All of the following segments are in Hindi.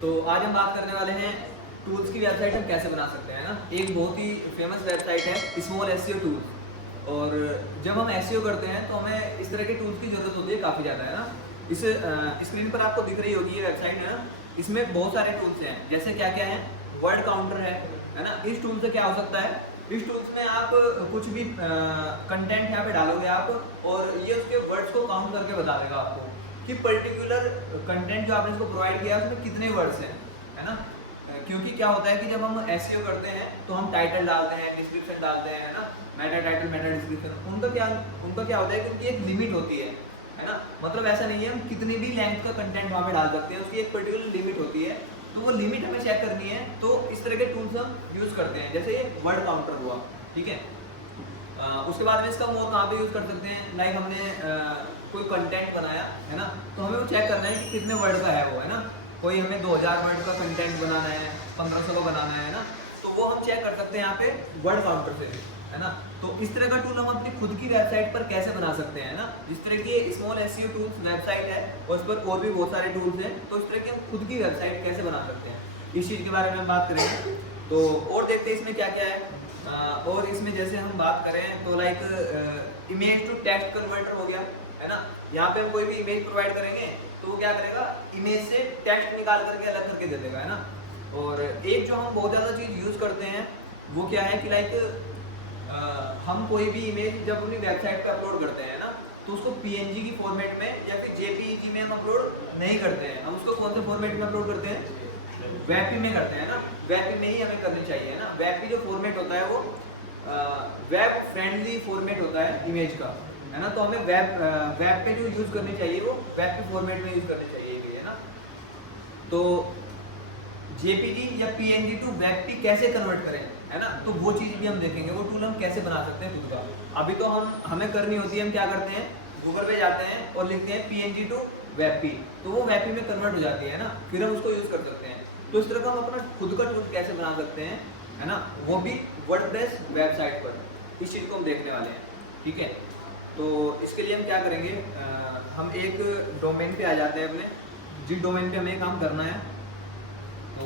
तो आज हम बात करने वाले हैं टूल्स की वेबसाइट हम कैसे बना सकते हैं ना। एक बहुत ही फेमस वेबसाइट है स्मॉल एसईओ टूल्स। और जब हम एसईओ करते हैं तो हमें इस तरह के टूल्स की ज़रूरत होती है काफ़ी ज़्यादा, है ना। इस स्क्रीन पर आपको दिख रही होगी ये वेबसाइट, है ना। इसमें बहुत सारे टूल्स हैं, जैसे क्या क्या है, वर्ड काउंटर है ना। इस टूल से क्या हो सकता है, इस टूल्स में आप कुछ भी कंटेंट यहाँ पे डालोगे आप, और ये उसके वर्ड्स को काउंट करके बता देगा आपको कि पर्टिकुलर कंटेंट जो आपने इसको प्रोवाइड किया है उसमें कितने वर्ड्स हैं, है ना। क्योंकि क्या होता है कि जब हम एसईओ करते हैं तो हम टाइटल डालते हैं, डिस्क्रिप्शन डालते हैं, है ना, मेटा टाइटल मेटा डिस्क्रिप्शन। उनका क्या होता है कि उनकी एक लिमिट होती है ना। मतलब ऐसा नहीं है हम कितनी भी लेंथ का कंटेंट वहाँ पे डाल सकते हैं, उसकी एक पर्टिकुलर लिमिट होती है। तो वो लिमिट हमें चेक करनी है, तो इस तरह के टूल्स हम यूज़ करते हैं, जैसे ये वर्ड काउंटर हुआ, ठीक है। उसके बाद में इसका मोर कहाँ पे यूज़ कर सकते हैं, लाइक हमने कोई कंटेंट बनाया है ना, तो हमें वो चेक करना है कि कितने वर्ड का है वो, है ना। कोई हमें 2000 वर्ड का कंटेंट बनाना है, 1500 का बनाना है ना, तो वो हम चेक कर सकते हैं यहाँ पे वर्ड काउंटर से, है ना। तो इस तरह का टूल हम अपनी खुद की वेबसाइट पर कैसे बना सकते हैं ना। जिस तरह की स्मॉल एसईओ टूल्स वेबसाइट है और उस पर और भी बहुत सारे टूल्स हैं, तो इस तरह की हम खुद की वेबसाइट कैसे बना सकते हैं, इस चीज़ के बारे में हम बात करेंगे। तो और देखते हैं इसमें क्या क्या है। और इसमें जैसे हम बात करें तो like image to text converter हो गया, है ना। यहाँ पे हम कोई भी इमेज प्रोवाइड करेंगे तो वो क्या करेगा, इमेज से टेक्स्ट निकाल करके अलग करके दे देगा, है ना। और एक जो हम बहुत ज़्यादा चीज़ यूज़ करते हैं वो क्या है कि लाइक हम कोई भी इमेज जब अपनी वेबसाइट पे अपलोड करते हैं ना, तो उसको पीएनजी की फॉर्मेट में या फिर जेपीईजी में हम अपलोड नहीं करते हैं। हम उसको कौन से फॉर्मेट में अपलोड करते हैं, वेबपी में करते हैं ना। वेबपी में ही हमें करनी चाहिए, है ना। वेबपी जो फॉर्मेट होता है वो वेब फ्रेंडली फॉर्मेट होता है इमेज का, है ना। तो हमें वेब पे जो यूज़ करनी चाहिए वो वेबपी फॉर्मेट में यूज़ करनी चाहिए, है ना। तो जेपीजी या पीएनजी टू वेबपी कैसे कन्वर्ट करें, है ना, तो वो चीज़ भी हम देखेंगे, वो टूल हम कैसे बना सकते हैं खुद का। अभी तो हमें करनी होती है, हम क्या करते हैं, गूगल पे जाते हैं और लिखते हैं पीएनजी टू वेबपी, तो वो वेबपी में कन्वर्ट हो जाती है ना, फिर हम उसको यूज़ कर सकते हैं। तो इस तरह का हम अपना खुद का टूल कैसे बना सकते हैं, है ना, वो भी वर्डप्रेस वेबसाइट पर, इस चीज़ को हम देखने वाले हैं, ठीक है। तो इसके लिए हम क्या करेंगे, हम एक डोमेन पे आ जाते हैं अपने, जिस डोमेन पे हमें काम करना है। तो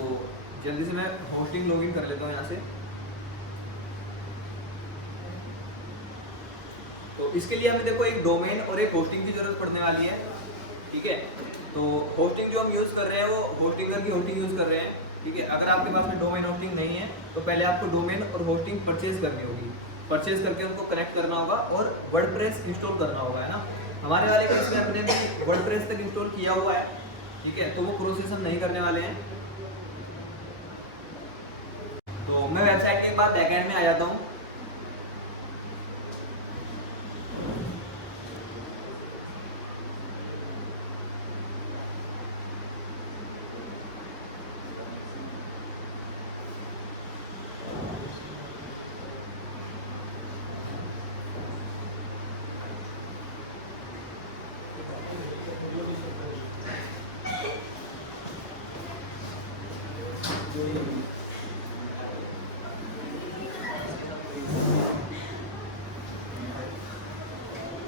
जल्दी से मैं होस्टिंग लॉगिन कर लेता हूँ यहाँ से। तो इसके लिए हमें देखो एक डोमेन और एक होस्टिंग की जरूरत पड़ने वाली है, ठीक है। तो होस्टिंग जो हम यूज़ कर रहे हैं वो होस्टिंगर की होस्टिंग यूज़ कर रहे हैं, ठीक है। अगर आपके पास में डोमेन होस्टिंग नहीं है तो पहले आपको डोमेन और होस्टिंग परचेज करनी होगी, परचेज करके उनको कनेक्ट करना होगा और वर्डप्रेस इंस्टॉल करना होगा, है ना। हमारे वाले केस में अपने भी वर्डप्रेस तक इंस्टॉल किया हुआ है, ठीक है, तो वो प्रोसेस हम नहीं करने वाले हैं। तो मैं वेबसाइट के बाद बैकएंड में आ जाता हूँ।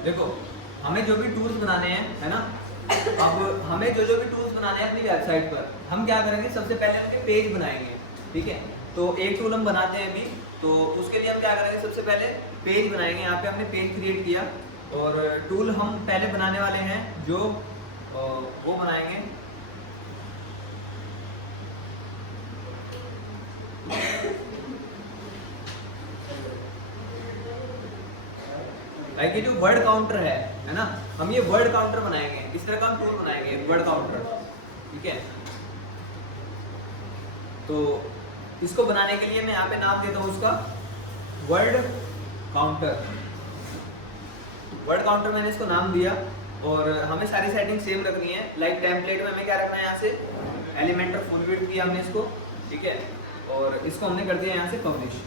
देखो हमें जो भी टूल्स बनाने हैं, है ना, अब हमें जो भी टूल्स बनाने हैं अपनी वेबसाइट पर, हम क्या करेंगे, सबसे पहले उनके पेज बनाएंगे, ठीक है। तो एक टूल हम बनाते हैं अभी, तो उसके लिए हम क्या करेंगे, सबसे पहले पेज बनाएंगे। यहाँ पे हमने पेज क्रिएट किया और टूल हम पहले बनाने वाले हैं जो वो बनाएंगे, लाइक ये जो वर्ड काउंटर है ना, हम ये वर्ड काउंटर बनाएंगे, इस तरह का हम टूल बनाएंगे वर्ड काउंटर, ठीक है। तो इसको बनाने के लिए मैं यहाँ पे नाम देता हूँ उसका वर्ड काउंटर। वर्ड काउंटर मैंने इसको नाम दिया और हमें सारी सेटिंग सेम रखनी है। लाइक टेम्पलेट में हमें क्या रखना है, यहाँ से एलिमेंटर फुल विड्थ किया हमने इसको, ठीक है, और इसको हमने कर दिया यहाँ से पब्लिश,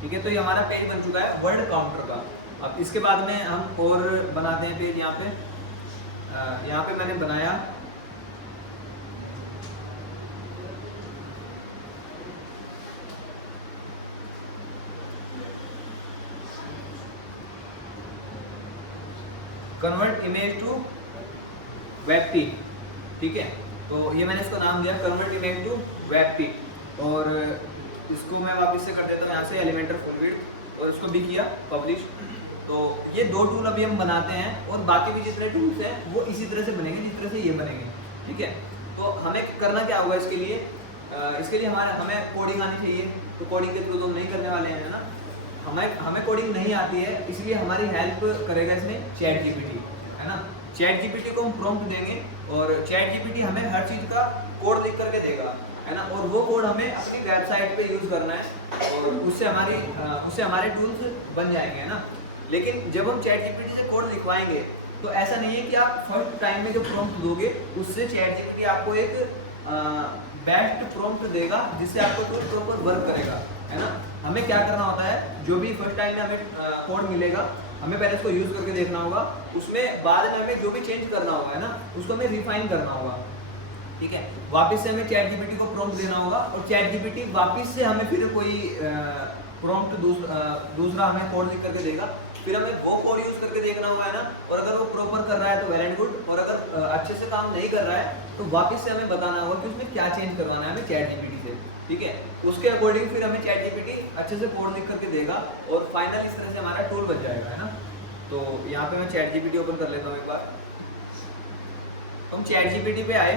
ठीक है। तो ये हमारा पेज बन चुका है वर्ड काउंटर का। अब इसके बाद में हम और बनाते हैं पेज। यहाँ पे मैंने बनाया कन्वर्ट इमेज टू वेबपी, ठीक है। तो ये मैंने इसको नाम दिया convert image to web pic. और इसको मैं वापस से कर देता हूँ यहाँ से एलिमेंटर फुल विड्थ, और इसको भी किया पब्लिश। तो ये दो टूल अभी हम बनाते हैं, और बाकी भी जितने टूल्स हैं वो इसी तरह से बनेंगे जिस तरह से ये बनेंगे, ठीक है। तो हमें करना क्या होगा इसके लिए, हमें कोडिंग आनी चाहिए। तो कोडिंग के थ्रू तो हम नहीं करने वाले हैं, है ना। हमें कोडिंग नहीं आती है, इसलिए हमारी हेल्प करेगा इसमें चैट जीपीटी, है ना। चैट जीपीटी को हम प्रॉम्प्ट देंगे, और चैट जीपीटी हमें हर चीज़ का कोड लिख करके देगा, है ना। और वो कोड हमें अपनी वेबसाइट पे यूज़ करना है, और उससे हमारे टूल्स बन जाएंगे, है ना। लेकिन जब हम चैट जीपीटी से कोड लिखवाएंगे तो ऐसा नहीं है कि आप फर्स्ट टाइम में जो प्रॉम्प्ट दोगे उससे चैट जीपीटी आपको एक बेस्ट प्रॉम्प्ट देगा जिससे आपको टूल प्रॉपर वर्क करेगा, है ना। हमें क्या करना होता है, जो भी फर्स्ट टाइम में हमें कोड मिलेगा, हमें पहले उसको यूज़ करके देखना होगा, उसमें बाद में हमें जो भी चेंज करना होगा, है ना, उसको हमें रिफाइन करना होगा, ठीक है। वापस से हमें चैट जीपीटी को प्रॉम्प्ट देना होगा, और चैट जीपीटी वापस से हमें फिर कोई प्रॉम्प्ट दूसरा हमें कोड लिख करके देगा, फिर हमें वो कोड यूज करके देखना होगा, है ना। और अगर वो प्रॉपर कर रहा है तो वेल एंड गुड, और अगर अच्छे से काम नहीं कर रहा है तो वापस से हमें बताना होगा कि उसमें क्या चेंज करवाना है हमें चैट जीपीटी से, ठीक है। उसके अकॉर्डिंग फिर हमें चैट जीपीटी अच्छे से कोड लिख करके देगा, और फाइनल इस तरह से हमारा टूल बन जाएगा, है ना। तो यहाँ पे मैं चैट जीपीटी ओपन कर लेता हूँ एक बार। हम चैट जीपीटी पे आए,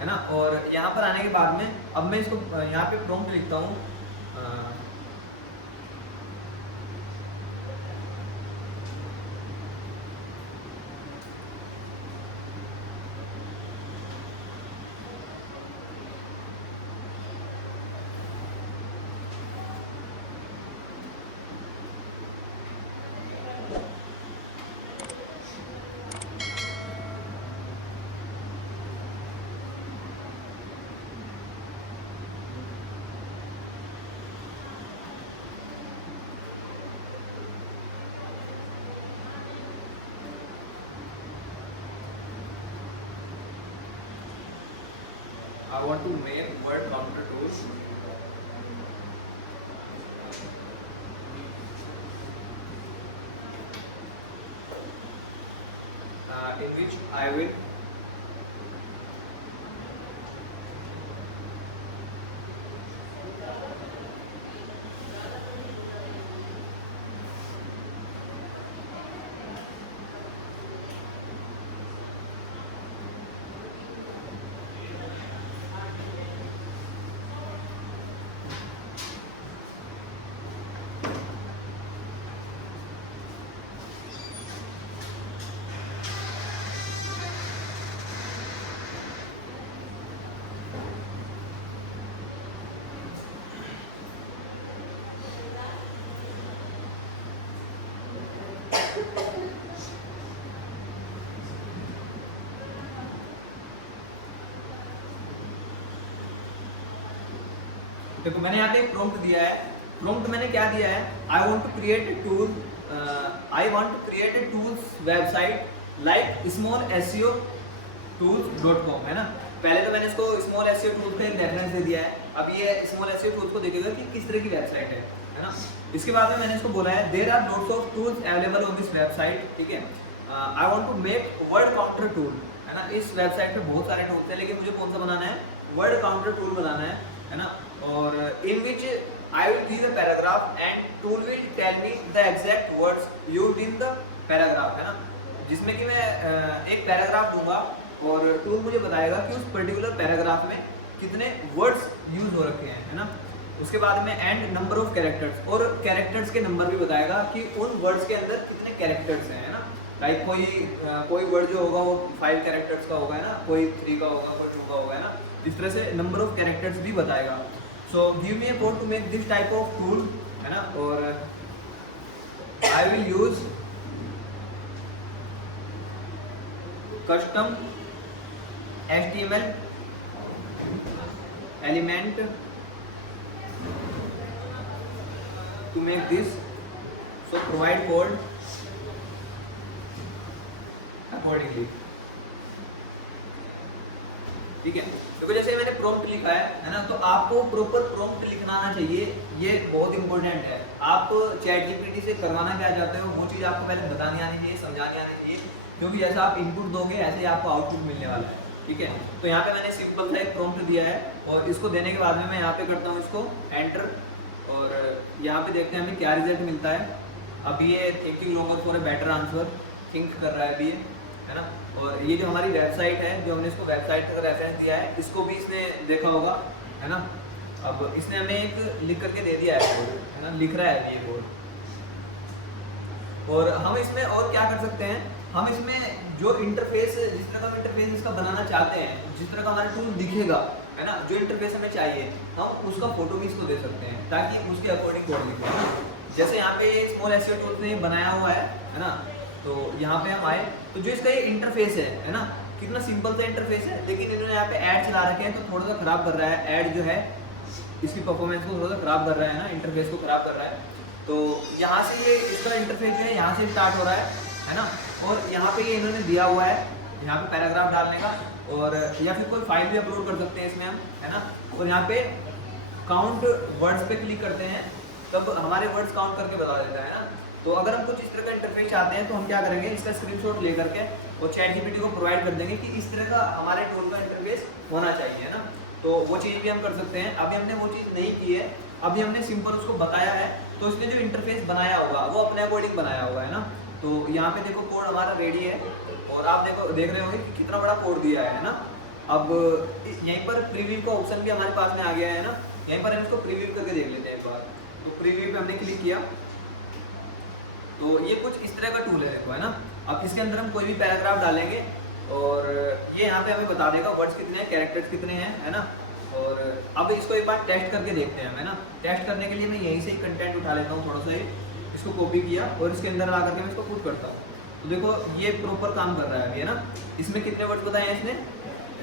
है ना, और यहाँ पर आने के बाद में अब मैं इसको यहाँ पे प्रॉम्प्ट लिखता हूँ, I want to make word counter tools. In which I will देखो मैंने यहाँ पे प्रॉम्प्ट दिया है। प्रॉम्प्ट मैंने क्या दिया है, I want to create a tool, I want to create a tools website like small SEO tools.com, है ना। पहले तो मैंने इसको स्मॉल एसईओ टूल्स का एक रेफरेंस दे दिया है। अब ये स्मॉल एसईओ टूल्स को देखेगा कि किस तरह की वेबसाइट है ना। इसके बाद में मैंने इसको बोला है there are lots of tools available on this website, ठीक है। I want to make word counter tool, है ना। इस वेबसाइट पे बहुत सारे टूल्स हैं, लेकिन मुझे कौन सा बनाना है, वर्ड काउंटर टूल बनाना है ना। और in which I will give a paragraph and tool will tell me the exact words used in the paragraph, है ना। जिसमें कि मैं एक पैराग्राफ दूंगा और टूल मुझे बताएगा कि उस पर्टिकुलर पैराग्राफ में कितने वर्ड्स यूज हो रखे हैं, है ना। उसके बाद में एंड नंबर ऑफ कैरेक्टर्स, और कैरेक्टर्स के नंबर भी बताएगा कि उन वर्ड्स के अंदर कितने कैरेक्टर्स हैं, है ना। लाइक कोई वर्ड जो होगा वो 5 कैरेक्टर्स का होगा, है ना, कोई 3 का होगा, कोई 2 का होगा, है ना। इस तरह से नंबर ऑफ कैरेक्टर्स भी बताएगा। So give me a code to make this type of tool, है ना। और I will use custom HTML element to make this, so provide code accordingly, ठीक है। देखो जैसे मैंने प्रॉम्प्ट लिखा है ना, तो आपको प्रॉपर प्रॉम्प्ट लिखना आना चाहिए, ये बहुत इंपॉर्टेंट है। आप चैट जीपीटी से करवाना क्या चाहते हो वो चीज़ आपको पहले बतानी आनी चाहिए, समझानी आनी चाहिए, क्योंकि जैसा आप इनपुट दोगे ऐसे ही आपको आउटपुट मिलने वाला है। ठीक है। तो यहाँ पे मैंने सिंपल सा एक प्रॉम्प्ट दिया है और इसको देने के बाद में मैं यहाँ पे करता हूँ इसको एंटर, और यहाँ पे देखते हैं हमें क्या रिजल्ट मिलता है। अब ये thinking longer for a better answer think कर रहा है अभी ये, है ना। और ये जो हमारी वेबसाइट है, जो हमने इसको वेबसाइट का रेफरेंस दिया है, इसको भी इसने देखा होगा, है ना। अब इसने हमें एक लिख करके दे दिया है कोड, है ना, लिख रहा है ये कोड। और हम इसमें और क्या कर सकते हैं, हम इसमें जो इंटरफेस, जिस तरह का इंटरफेस इसका बनाना चाहते हैं, जिस तरह का हमारा टूल दिखेगा, है ना, जो इंटरफेस हमें चाहिए, हम उसका फोटो भी इसको दे सकते हैं ताकि उसके अकॉर्डिंग कोड लिखे, है ना। जैसे यहाँ पे स्मॉल एसईओ टूल ने बनाया हुआ है ना। तो यहाँ पे हम आए तो जो इसका ये इंटरफेस है ना, कितना सिंपल सा इंटरफेस है, लेकिन इन्होंने यहाँ पे ऐड चला रखे हैं तो थोड़ा सा खराब कर रहा है। ऐड जो है इसकी परफॉर्मेंस को थोड़ा सा खराब कर रहा है ना, इंटरफेस को खराब कर रहा है। तो यहाँ से ये इसका इंटरफेस जो है यहाँ से स्टार्ट हो रहा है ना। और यहाँ पे ये इन्होंने दिया हुआ है यहाँ पे पैराग्राफ डालने का, और या फिर कोई फाइल भी अपलोड कर सकते हैं इसमें हम, है ना। और यहाँ पे काउंट वर्ड्स पे क्लिक करते हैं तब हमारे वर्ड्स काउंट करके बता देता है ना। तो अगर हम कुछ इस तरह का इंटरफेस चाहते हैं तो हम क्या करेंगे, इसका स्क्रीनशॉट ले करके और चैटजीपीटी को प्रोवाइड कर देंगे कि इस तरह का हमारे टूल का इंटरफेस होना चाहिए, है ना। तो वो चीज़ भी हम कर सकते हैं। अभी हमने वो चीज़ नहीं की है, अभी हमने सिंपल उसको बताया है, तो इसने जो इंटरफेस बनाया होगा वो अपने अकॉर्डिंग बनाया होगा, है ना। तो यहाँ पे देखो कोड हमारा रेडी है, और आप देख रहे होंगे कि कितना बड़ा कोड दिया है ना। अब यहीं पर प्रीव्यू का ऑप्शन भी हमारे पास में आ गया है ना। यहीं पर हम इसको प्रीव्यू करके देख लेते हैं एक बार। तो प्रीव्यू पे हमने क्लिक किया तो ये कुछ इस तरह का टूल है, देखो, है ना। अब इसके अंदर हम कोई भी पैराग्राफ डालेंगे और ये यहाँ पे हमें बता देगा वर्ड्स कितने हैं, कैरेक्टर्स कितने हैं, है ना। और अब इसको एक बार टेस्ट करके देखते हैं, है ना। टेस्ट करने के लिए मैं यहीं से ही कंटेंट उठा लेता हूँ, थोड़ा सा ही इसको कॉपी किया और इसके अंदर ला करके मैं इसको पुट करता हूँ। तो देखो ये प्रॉपर काम कर रहा है अभी, है ना। इसमें कितने वर्ड्स बताए हैं इसने,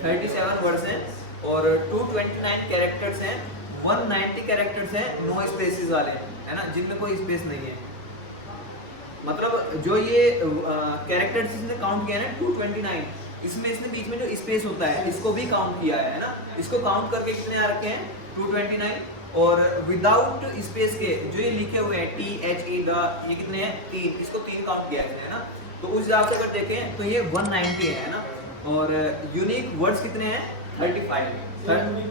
37 वर्ड्स हैं और 229 कैरेक्टर्स हैं, 190 कैरेक्टर्स हैं नो स्पेसेस वाले, है ना, जिनमें कोई स्पेस नहीं है। मतलब जो ये कैरेक्टर्स इसने काउंट किया है ना 229, इसमें इसने बीच में जो स्पेस होता है इसको भी काउंट किया है ना। इसको काउंट करके कितने आ रखे हैं 229, और विदाउट स्पेस के जो ये लिखे हुए हैं THE द, ये कितने हैं 3, इसको 3 काउंट किया है ना। तो उस हिसाब से अगर देखें तो ये 190 है ना। और यूनिक वर्ड्स कितने हैं 35,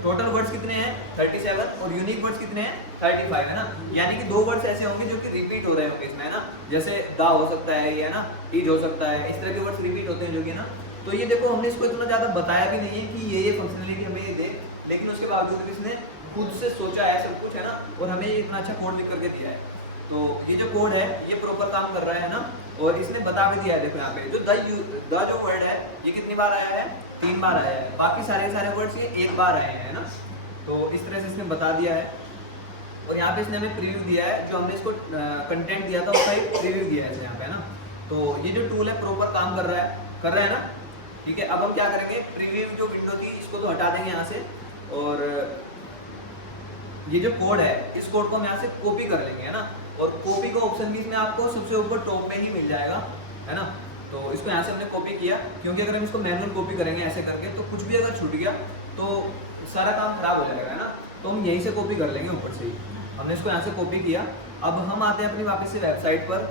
टोटल वर्ड्स कितने हैं 37 और यूनिक वर्ड्स कितने हैं 35, है ना। यानी कि 2 वर्ड्स ऐसे होंगे जो कि रिपीट हो रहे होंगे इसमें, है ना। जैसे दा हो सकता है ये, है ना, इज हो सकता है, इस तरह के वर्ड्स रिपीट होते हैं जो कि, ना। तो ये देखो हमने इसको इतना ज़्यादा बताया भी नहीं है कि ये फंक्शनलिटी हमें ये दे, लेकिन उसके बावजूद भी इसने खुद से सोचा है सब कुछ, है ना, और हमें ये इतना अच्छा कोड लिख करके दिया है। तो ये जो कोड है ये प्रॉपर काम कर रहा है ना। और इसने बता भी दिया है, देखो यहाँ पे जो द जो वर्ड है ये कितनी बार आया है 3 बार आया है, बाकी सारे वर्ड्स ये 1 बार आए हैं, है ना। तो इस तरह से इसने बता दिया है। और यहाँ पे इसने हमें प्रीव्यू दिया है, जो हमने इसको कंटेंट दिया था उसका एक प्रीव्यू दिया है यहाँ पे, है ना। तो ये जो टूल है प्रॉपर काम कर रहा है ना। ठीक है, अब हम क्या करेंगे, प्रीव्यू जो विंडो थी इसको तो हटा देंगे यहाँ से, और ये जो कोड है इस कोड को हम यहाँ से कॉपी कर लेंगे, है ना। और कॉपी का ऑप्शन भी इसमें आपको सबसे ऊपर टॉप में ही मिल जाएगा, है ना। तो इसको यहाँ से हमने कॉपी किया, क्योंकि अगर हम इसको मैनुअल कॉपी करेंगे ऐसे करके तो कुछ भी अगर छूट गया तो सारा काम खराब हो जाएगा, है ना। तो हम यहीं से कॉपी कर लेंगे ऊपर से ही। हमने इसको यहाँ से कॉपी किया। अब हम आते हैं अपनी वापस से वेबसाइट पर,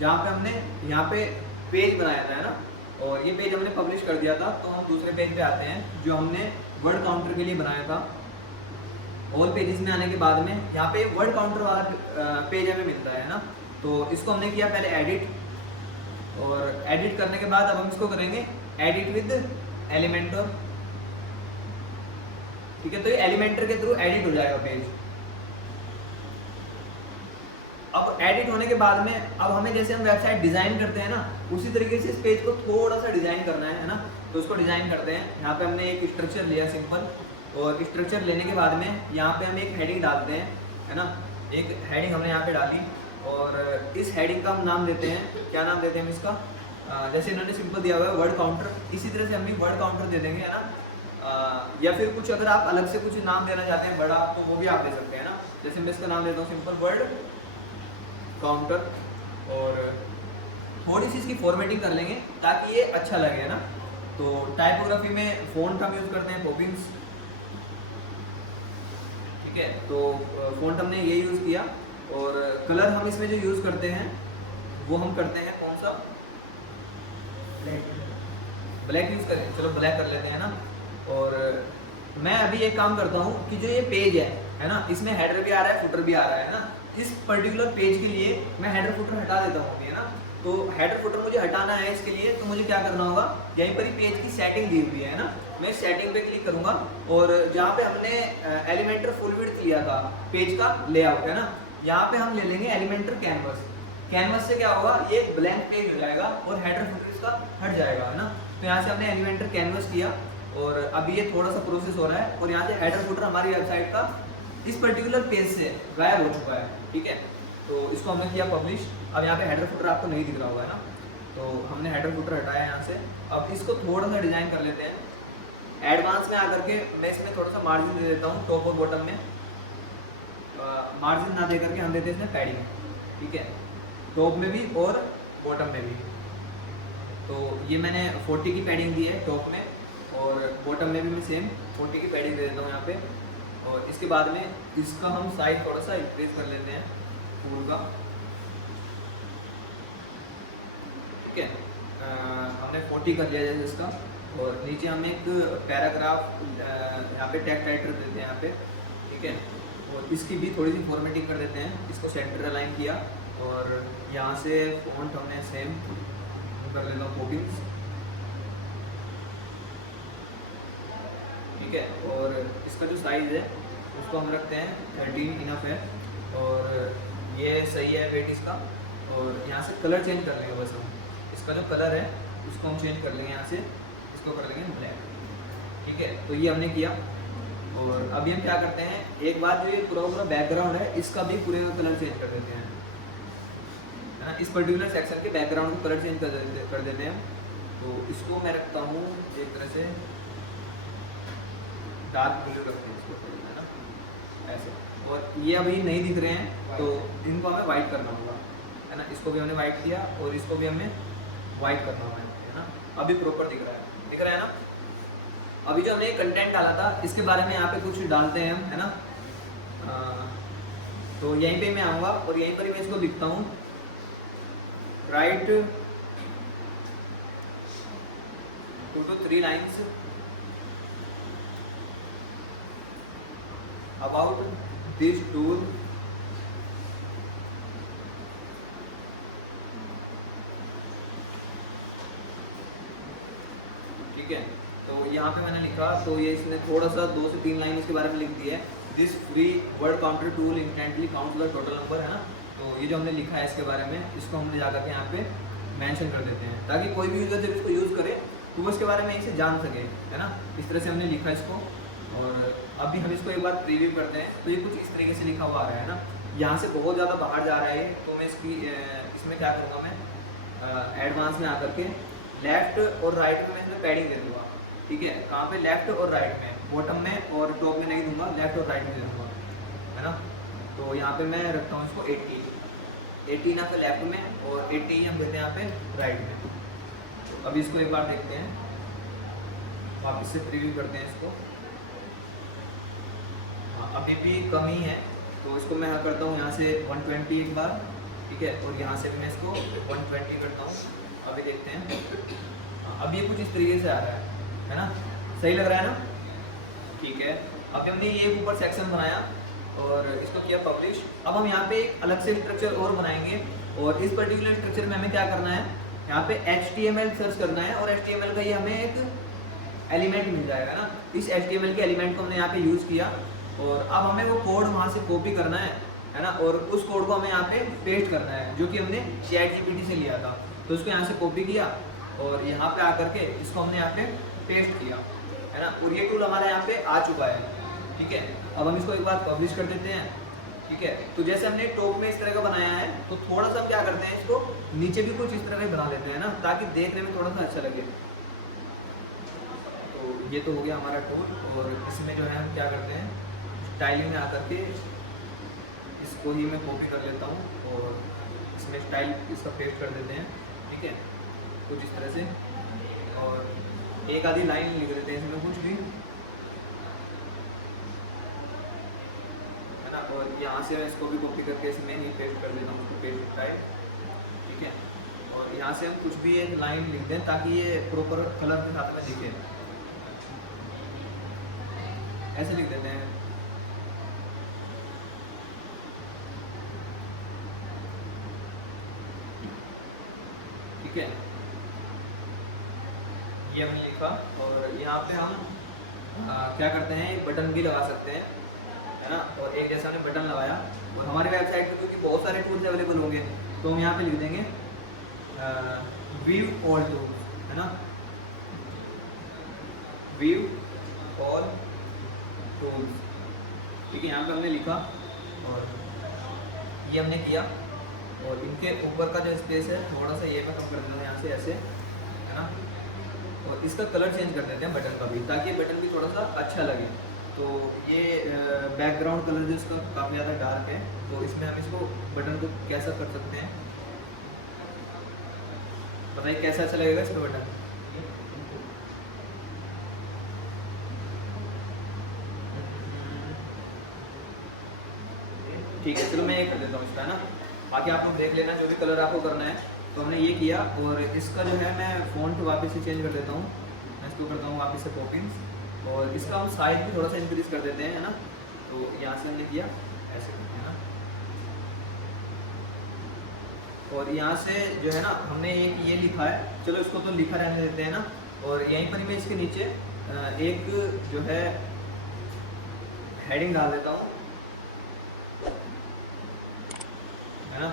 जहाँ पे हमने यहाँ पे पेज बनाया था, है ना। और ये पेज हमने पब्लिश कर दिया था। तो हम दूसरे पेज पे आते हैं जो हमने वर्ड काउंटर के लिए बनाया था। ऑल पेजेस में आने के बाद में यहाँ पे वर्ड काउंटर वाला पेज हमें मिलता है ना। तो इसको हमने किया पहले एडिट, और एडिट करने के बाद अब हम इसको करेंगे एडिट विद एलिमेंटर। ठीक है, तो ये एलिमेंटर के थ्रू एडिट हो जाएगा पेज। अब एडिट होने के बाद में अब हमें जैसे हम वेबसाइट डिजाइन करते हैं ना, उसी तरीके से इस पेज को थोड़ा सा डिजाइन करना है ना। तो उसको डिजाइन करते हैं। यहाँ पे हमने एक स्ट्रक्चर लिया सिंपल, और स्ट्रक्चर लेने के बाद में यहाँ पे हम एक हेडिंग डालते हैं, है ना। एक हेडिंग हमने यहाँ पे डाली, और इस हेडिंग का हम नाम देते हैं, क्या नाम देते हैं हम इसका, जैसे इन्होंने सिंपल दिया हुआ है वर्ड काउंटर, इसी तरह से हम भी वर्ड काउंटर दे देंगे, है ना। या फिर कुछ अगर आप अलग से कुछ नाम देना चाहते हैं बड़ा, तो वो भी आप दे सकते हैं ना। जैसे मैं इसका नाम देता हूँ सिंपल वर्ड काउंटर, और थोड़ी सी इसकी फॉर्मेटिंग कर लेंगे ताकि ये अच्छा लगे, है ना। तो टाइपोग्राफी में फ़ॉन्ट हम यूज़ करते हैं पॉपिंग्स, ठीक है। तो फ़ॉन्ट हमने ये यूज़ किया, और कलर हम इसमें जो यूज़ करते हैं वो हम करते हैं कौन सा, ब्लैक यूज़ करें, चलो ब्लैक कर लेते हैं ना। और मैं अभी एक काम करता हूँ कि जो ये पेज है ना, इसमें हेडर भी आ रहा है, फुटर भी आ रहा है ना। इस पर्टिकुलर पेज के लिए मैं हेडर फुटर हटा देता हूँ अभी, है ना। तो हेडर फुटर मुझे हटाना है, इसके लिए तो मुझे क्या करना होगा, यहीं पर ही पेज की सेटिंग दी हुई है ना, मैं सेटिंग पे क्लिक करूंगा और जहाँ पे हमने एलिमेंटर फुल विड्थ लिया था पेज का लेआउट, है ना, यहाँ पे हम ले लेंगे एलिमेंटर कैनवस। कैनवस से क्या होगा, ये एक ब्लैंक पेज हो जाएगा और हेडर फुटर इसका हट जाएगा, है ना। तो यहाँ से हमने एलिमेंटर कैनवस किया और अभी ये थोड़ा सा प्रोसेस हो रहा है और यहाँ से हेडर फुटर हमारी वेबसाइट का इस पर्टिकुलर पेज से गायब हो चुका है, ठीक है। तो इसको हमने किया पब्लिश। अब यहाँ पे हेडर फुटर आपको नहीं दिख रहा होगा, है ना। तो हमने हेडर फुटर हटाया यहाँ से। अब इसको थोड़ा सा डिजाइन कर लेते हैं। एडवांस में आकर के मैं इसमें थोड़ा सा मार्जिन दे देता हूँ, टॉप और बॉटम में। मार्जिन ना दे करके हम देते हैं इसमें पैडिंग, ठीक है, टॉप में भी और बॉटम में भी। तो ये मैंने 40 की पैडिंग दी है टॉप में और बॉटम में भी मैं सेम 40 की पैडिंग दे देता हूँ यहाँ पे। और इसके बाद में इसका हम साइज थोड़ा सा इंक्रीज कर लेते हैं फूल का, ठीक है। हमने 40 कर लिया जैसे इसका। और नीचे हम एक पैराग्राफ यहाँ पे टेक्स्ट टाइटल देते हैं यहाँ पे, ठीक है। और इसकी भी थोड़ी सी फॉर्मेटिंग कर देते हैं, इसको सेंटर अलाइन किया और यहाँ से फॉन्ट हमने सेम कर लेता हूँ कॉपी, ठीक है। और इसका जो साइज़ है उसको हम रखते हैं 13 इनफ है और ये सही है वेट इसका। और यहाँ से कलर चेंज कर लेंगे बस हम, इसका जो कलर है उसको हम चेंज कर लेंगे, यहाँ से इसको कर लेंगे ब्लैक, ठीक है। तो ये हमने किया। और अभी हम क्या करते हैं, एक बार जो ये पूरा बैकग्राउंड है इसका भी पूरे का कलर चेंज कर देते हैं, है ना। इस पर्टिकुलर सेक्शन के बैकग्राउंड को कलर चेंज कर देते हैं। तो इसको मैं रखता हूँ एक तरह से डार्क ब्लू रखते हैं इसको, है ना, ऐसे। और ये अभी नहीं दिख रहे हैं तो इनको हमें वाइट करना होगा, है ना। इसको भी हमने वाइट किया और इसको भी हमें वाइट करना होगा, है ना। अभी प्रॉपर दिख रहा है ना। अभी जो हमने कंटेंट डाला था इसके बारे में यहाँ पे कुछ डालते हैं हम, है ना। तो यहीं पे मैं आऊँगा और यहीं पर ही मैं इसको लिखता हूँ, right 2 to 3 lines about this tool, ठीक है। तो यहाँ पे मैंने लिखा, तो ये इसने थोड़ा सा 2 से 3 लाइन इसके बारे में लिख दी है। This free word counter tool instantly count the total number, है ना। तो ये जो हमने लिखा है इसके बारे में, इसको हमने जाकर के यहाँ पे मेंशन कर देते हैं ताकि कोई भी यूजर जब इसको यूज़ करे तो वो इसके बारे में इसे जान सके, है ना। इस तरह से हमने लिखा इसको। और अभी हम इसको एक बार प्रीव्यू करते हैं तो ये कुछ इस तरीके से लिखा हुआ आ रहा है ना। यहाँ से बहुत ज़्यादा बाहर जा रहा है तो मैं इसमें क्या करूँगा, मैं एडवांस में आकर के लेफ्ट और राइट में मैं इसमें पैडिंग दे दूँगा, ठीक है। कहाँ पे, लेफ्ट और राइट में, बॉटम में और टॉप में नहीं दूंगा, लेफ्ट और राइट में दे दूँगा, है ना। तो यहाँ पे मैं रखता हूँ इसको 80 यहाँ पे लेफ्ट में और 80 हम देते हैं यहाँ पे राइट में। तो अभी इसको एक बार देखते हैं, वापस से प्रीव्यू करते हैं इसको। अभी भी कम ही है तो इसको मैं करता हूँ यहाँ से 120 एक बार, ठीक है। और यहाँ से भी मैं इसको 120 करता हूँ। अभी देखते हैं, अब ये कुछ इस तरीके से आ रहा है ना। सही लग रहा है ना, ठीक है। अभी हमने ये ऊपर सेक्शन बनाया और इसको किया पब्लिश। अब हम यहाँ पे एक अलग से स्ट्रक्चर और बनाएंगे और इस पर्टिकुलर स्ट्रक्चर में हमें क्या करना है, यहाँ पे HTML सर्च करना है और HTML का ये हमें एक एलिमेंट मिल जाएगा ना। इस HTML के एलिमेंट को हमने यहाँ पे यूज़ किया और अब हमें वो कोड वहाँ से कॉपी करना है ना। और उस कोड को हमें यहाँ पे पेस्ट करना है जो कि हमने ChatGPT से लिया था। तो उसको यहाँ से कॉपी किया और यहाँ पे आकर के इसको हमने यहाँ पे पेस्ट किया, है ना। और ये टूल हमारे यहाँ पे आ चुका है, ठीक है। अब हम इसको एक बार पब्लिश कर देते हैं, ठीक है। तो जैसे हमने टॉप में इस तरह का बनाया है तो थोड़ा सा क्या करते हैं, इसको नीचे भी कुछ इस तरह का बना लेते हैं ना, ताकि देखने में थोड़ा सा अच्छा लगे। तो ये तो हो गया हमारा टूल। और इसमें जो है हम क्या करते हैं, स्टाइलिंग में आकर के इसको ही मैं कॉपी कर लेता हूँ और इसमें स्टाइल इसका पेस्ट कर देते हैं, ठीक है, कुछ इस तरह से। और एक आधी लाइन लिख देते हैं इसमें कुछ भी, है ना। और यहाँ से इसको भी कॉपी करके इसमें ही पेस्ट कर देता हूँ, उसको पेस्ट स्टाइल, ठीक है। और और यहाँ से हम कुछ भी एक लाइन लिख दें ताकि ये प्रॉपर कलर के साथ में दिखे, ऐसे लिख देते हैं। ठीक है, ये हमने लिखा। और यहाँ पे हम क्या करते हैं, एक बटन भी लगा सकते हैं, है ना। और एक जैसा हमने बटन लगाया, और हमारी वेबसाइट पे क्योंकि बहुत सारे टूल्स अवेलेबल होंगे तो हम यहाँ पे लिख देंगे व्यू ऑल टूल्स, है ना, व्यू ऑल टूल्स। ठीक है, यहाँ पे हमने लिखा और ये हमने किया। और इनके ऊपर का जो स्पेस है थोड़ा सा ये मैं कम कर देता हूँ यहाँ से, ऐसे, है ना। और इसका कलर चेंज कर देते हैं बटन का भी, ताकि बटन भी थोड़ा सा अच्छा लगे। तो ये बैकग्राउंड कलर जो इसका काफ़ी ज़्यादा डार्क है, तो इसमें हम इसको बटन को कैसा कर सकते हैं, बताइए कैसा अच्छा लगेगा इसमें बटन। ठीक है, चलो मैं ये कर देता हूँ इसका, है ना। बाकी आप लोग देख लेना जो भी कलर आपको करना है। तो हमने ये किया, और इसका जो है मैं फ़ॉन्ट वापस से चेंज कर देता हूँ। मैं इसको करता हूँ वापस से पॉपिंग्स, और इसका हम साइज भी थोड़ा सा इंक्रीज कर देते हैं, है ना। तो यहाँ से हमने किया ऐसे करते हैं ना, और यहाँ से जो है ना हमने एक ये लिखा है, चलो इसको तो लिखा रहने देते हैं ना। और यहीं पर ही मैं इसके नीचे एक जो है हेडिंग डाल देता हूँ, है ना।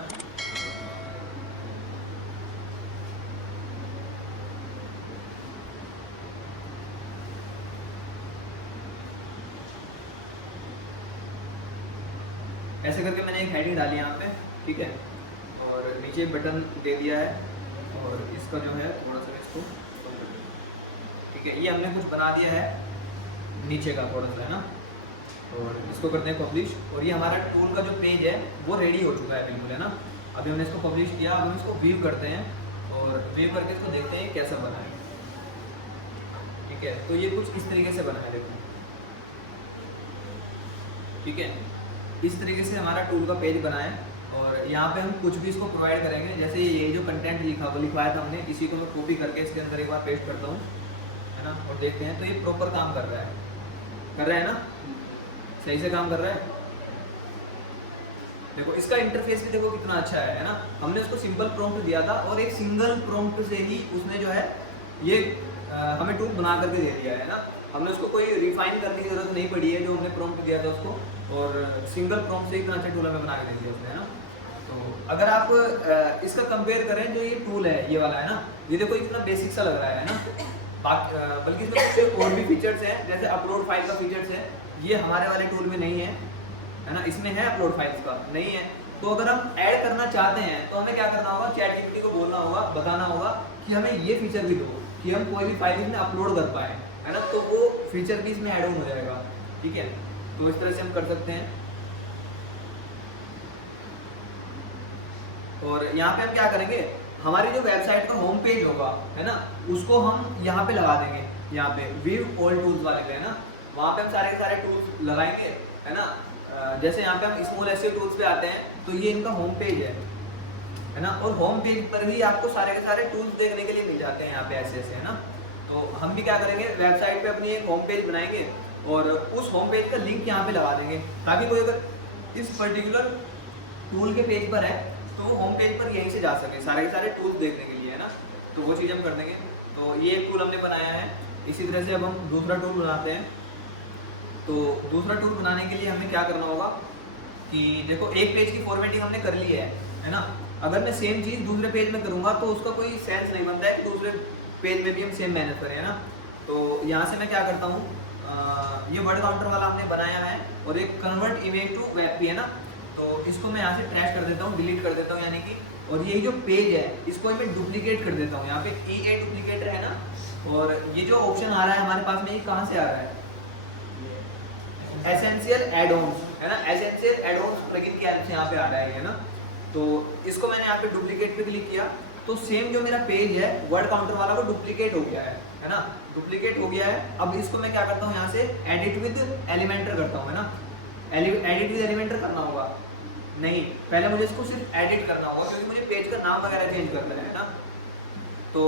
ऐसे करके मैंने एक हेडिंग डाली यहाँ पे, ठीक है। और नीचे बटन दे दिया है, और इसका जो है थोड़ा सा इसको, ठीक है, ये हमने कुछ बना दिया है नीचे का थोड़ा सा, है ना। और इसको करते हैं पब्लिश, और ये हमारा टूल का जो पेज है वो रेडी हो चुका है बिल्कुल, है ना। अभी हमने इसको पब्लिश किया, अब हम इसको व्यू करते हैं, और व्यू करके इसको देखते हैं कैसा बना है। ठीक है, तो ये कुछ इस तरीके से बना है, देखो। ठीक है, इस तरीके से हमारा टूल का पेज बना है। और यहाँ पे हम कुछ भी इसको प्रोवाइड करेंगे, जैसे ये जो कंटेंट लिखवाया था हमने, इसी को मैं कॉपी करके इसके अंदर एक बार पेस्ट करता हूँ, है ना। और देखते हैं, तो ये प्रॉपर काम कर रहा है ना, सही से काम कर रहा है। देखो इसका इंटरफेस भी देखो कितना अच्छा है ना। हमने उसको सिंपल प्रॉम्प्ट दिया था, और एक सिंगल प्रॉम्प्ट से ही उसने जो है ये हमें टूल बना करके दे दिया है ना। हमने उसको कोई रिफाइन करने की जरूरत नहीं पड़ी है, जो हमने प्रॉम्प्ट दिया था उसको, और सिंगल प्रॉम्प्ट से इतना अच्छा टूल हमें बना के दे दिया उसने, है ना। तो अगर आप इसका कंपेयर करें, जो ये टूल है ये वाला, है ना, ये देखो इतना बेसिक सा लग रहा है ना। बल्कि इसमें कुछ और भी फीचर्स हैं, जैसे अपलोड फाइल का फीचर्स है, ये हमारे वाले टूल में नहीं है ना। इसमें है अपलोड फाइल्स का, नहीं है। तो अगर हम ऐड करना चाहते हैं तो हमें क्या करना होगा, चैट जीपीटी को बोलना होगा, बताना होगा कि हमें ये फीचर भी दो, कि हम कोई भी फाइल इसमें अपलोड कर पाए, है ना। तो वो फीचर भी इसमें ऐड ऑन हो जाएगा। ठीक है, तो इस तरह से हम कर सकते हैं। और यहाँ पे हम क्या करेंगे, हमारी जो वेबसाइट का होम पेज होगा, है ना, उसको हम यहाँ पे लगा देंगे, यहाँ पे व्यू ऑल टूल्स वाले पे, है ना। वहाँ पे हम सारे के सारे टूल्स लगाएंगे, है ना। जैसे यहाँ पे हम स्मॉल एसईओ टूल्स पे आते हैं, तो ये इनका होम पेज है ना। और होम पेज पर ही आपको सारे के सारे टूल्स देखने के लिए मिल जाते हैं यहाँ पे ऐसे ऐसे, है ना। तो हम भी क्या करेंगे, वेबसाइट पे अपनी एक होम पेज बनाएंगे, और उस होम पेज का लिंक यहाँ पे लगा देंगे, ताकि कोई अगर इस पर्टिकुलर टूल के पेज पर है तो होम पेज पर यहीं से जा सके सारे के सारे टूल्स देखने के लिए, है ना। तो वो चीज़ हम कर देंगे। तो ये एक टूल हमने बनाया है। इसी तरह से अब हम दूसरा टूल बनाते हैं। तो दूसरा टूल बनाने के लिए हमें क्या करना होगा कि देखो, एक पेज की फॉर्मेटिंग हमने कर ली है ना। अगर मैं सेम चीज़ दूसरे पेज में करूँगा तो उसका कोई सेंस नहीं बनता है कि दूसरे पेज में भी हम सेम मेहनत करें, है ना। तो यहाँ से मैं क्या करता हूँ, ये वर्ड काउंटर वाला हमने बनाया है, और एक कन्वर्ट इमेज टू वेब भी है ना। तो इसको मैं यहाँ से ट्रैश कर देता हूँ, डिलीट कर देता हूँ यानी कि। और ये जो पेज है इसको मैं डुप्लीकेट कर देता हूँ, यहाँ पे EA डुप्लीकेटर है ना। और ये जो ऑप्शन आ रहा है हमारे पास में, ये कहाँ से आ रहा है, एसेंशियल एड-ऑन्स, है ना। एसेंशियल एड-ऑन्स प्लगइन की हेल्प से यहाँ पे आ रहा है, ना। तो इसको मैंने यहाँ पे डुप्लीकेट पे क्लिक किया, तो सेम जो मेरा पेज है वर्ड काउंटर वाला वो डुप्लीकेट हो गया है ना। डुप्लीकेट हो गया है। अब इसको मैं क्या करता हूँ, यहाँ से एडिट विद एलिमेंटर करता हूँ, है ना। एडिट विद एलिमेंटर करना होगा, नहीं, पहले मुझे इसको सिर्फ एडिट करना होगा क्योंकि मुझे पेज का नाम वगैरह चेंज करना है ना। तो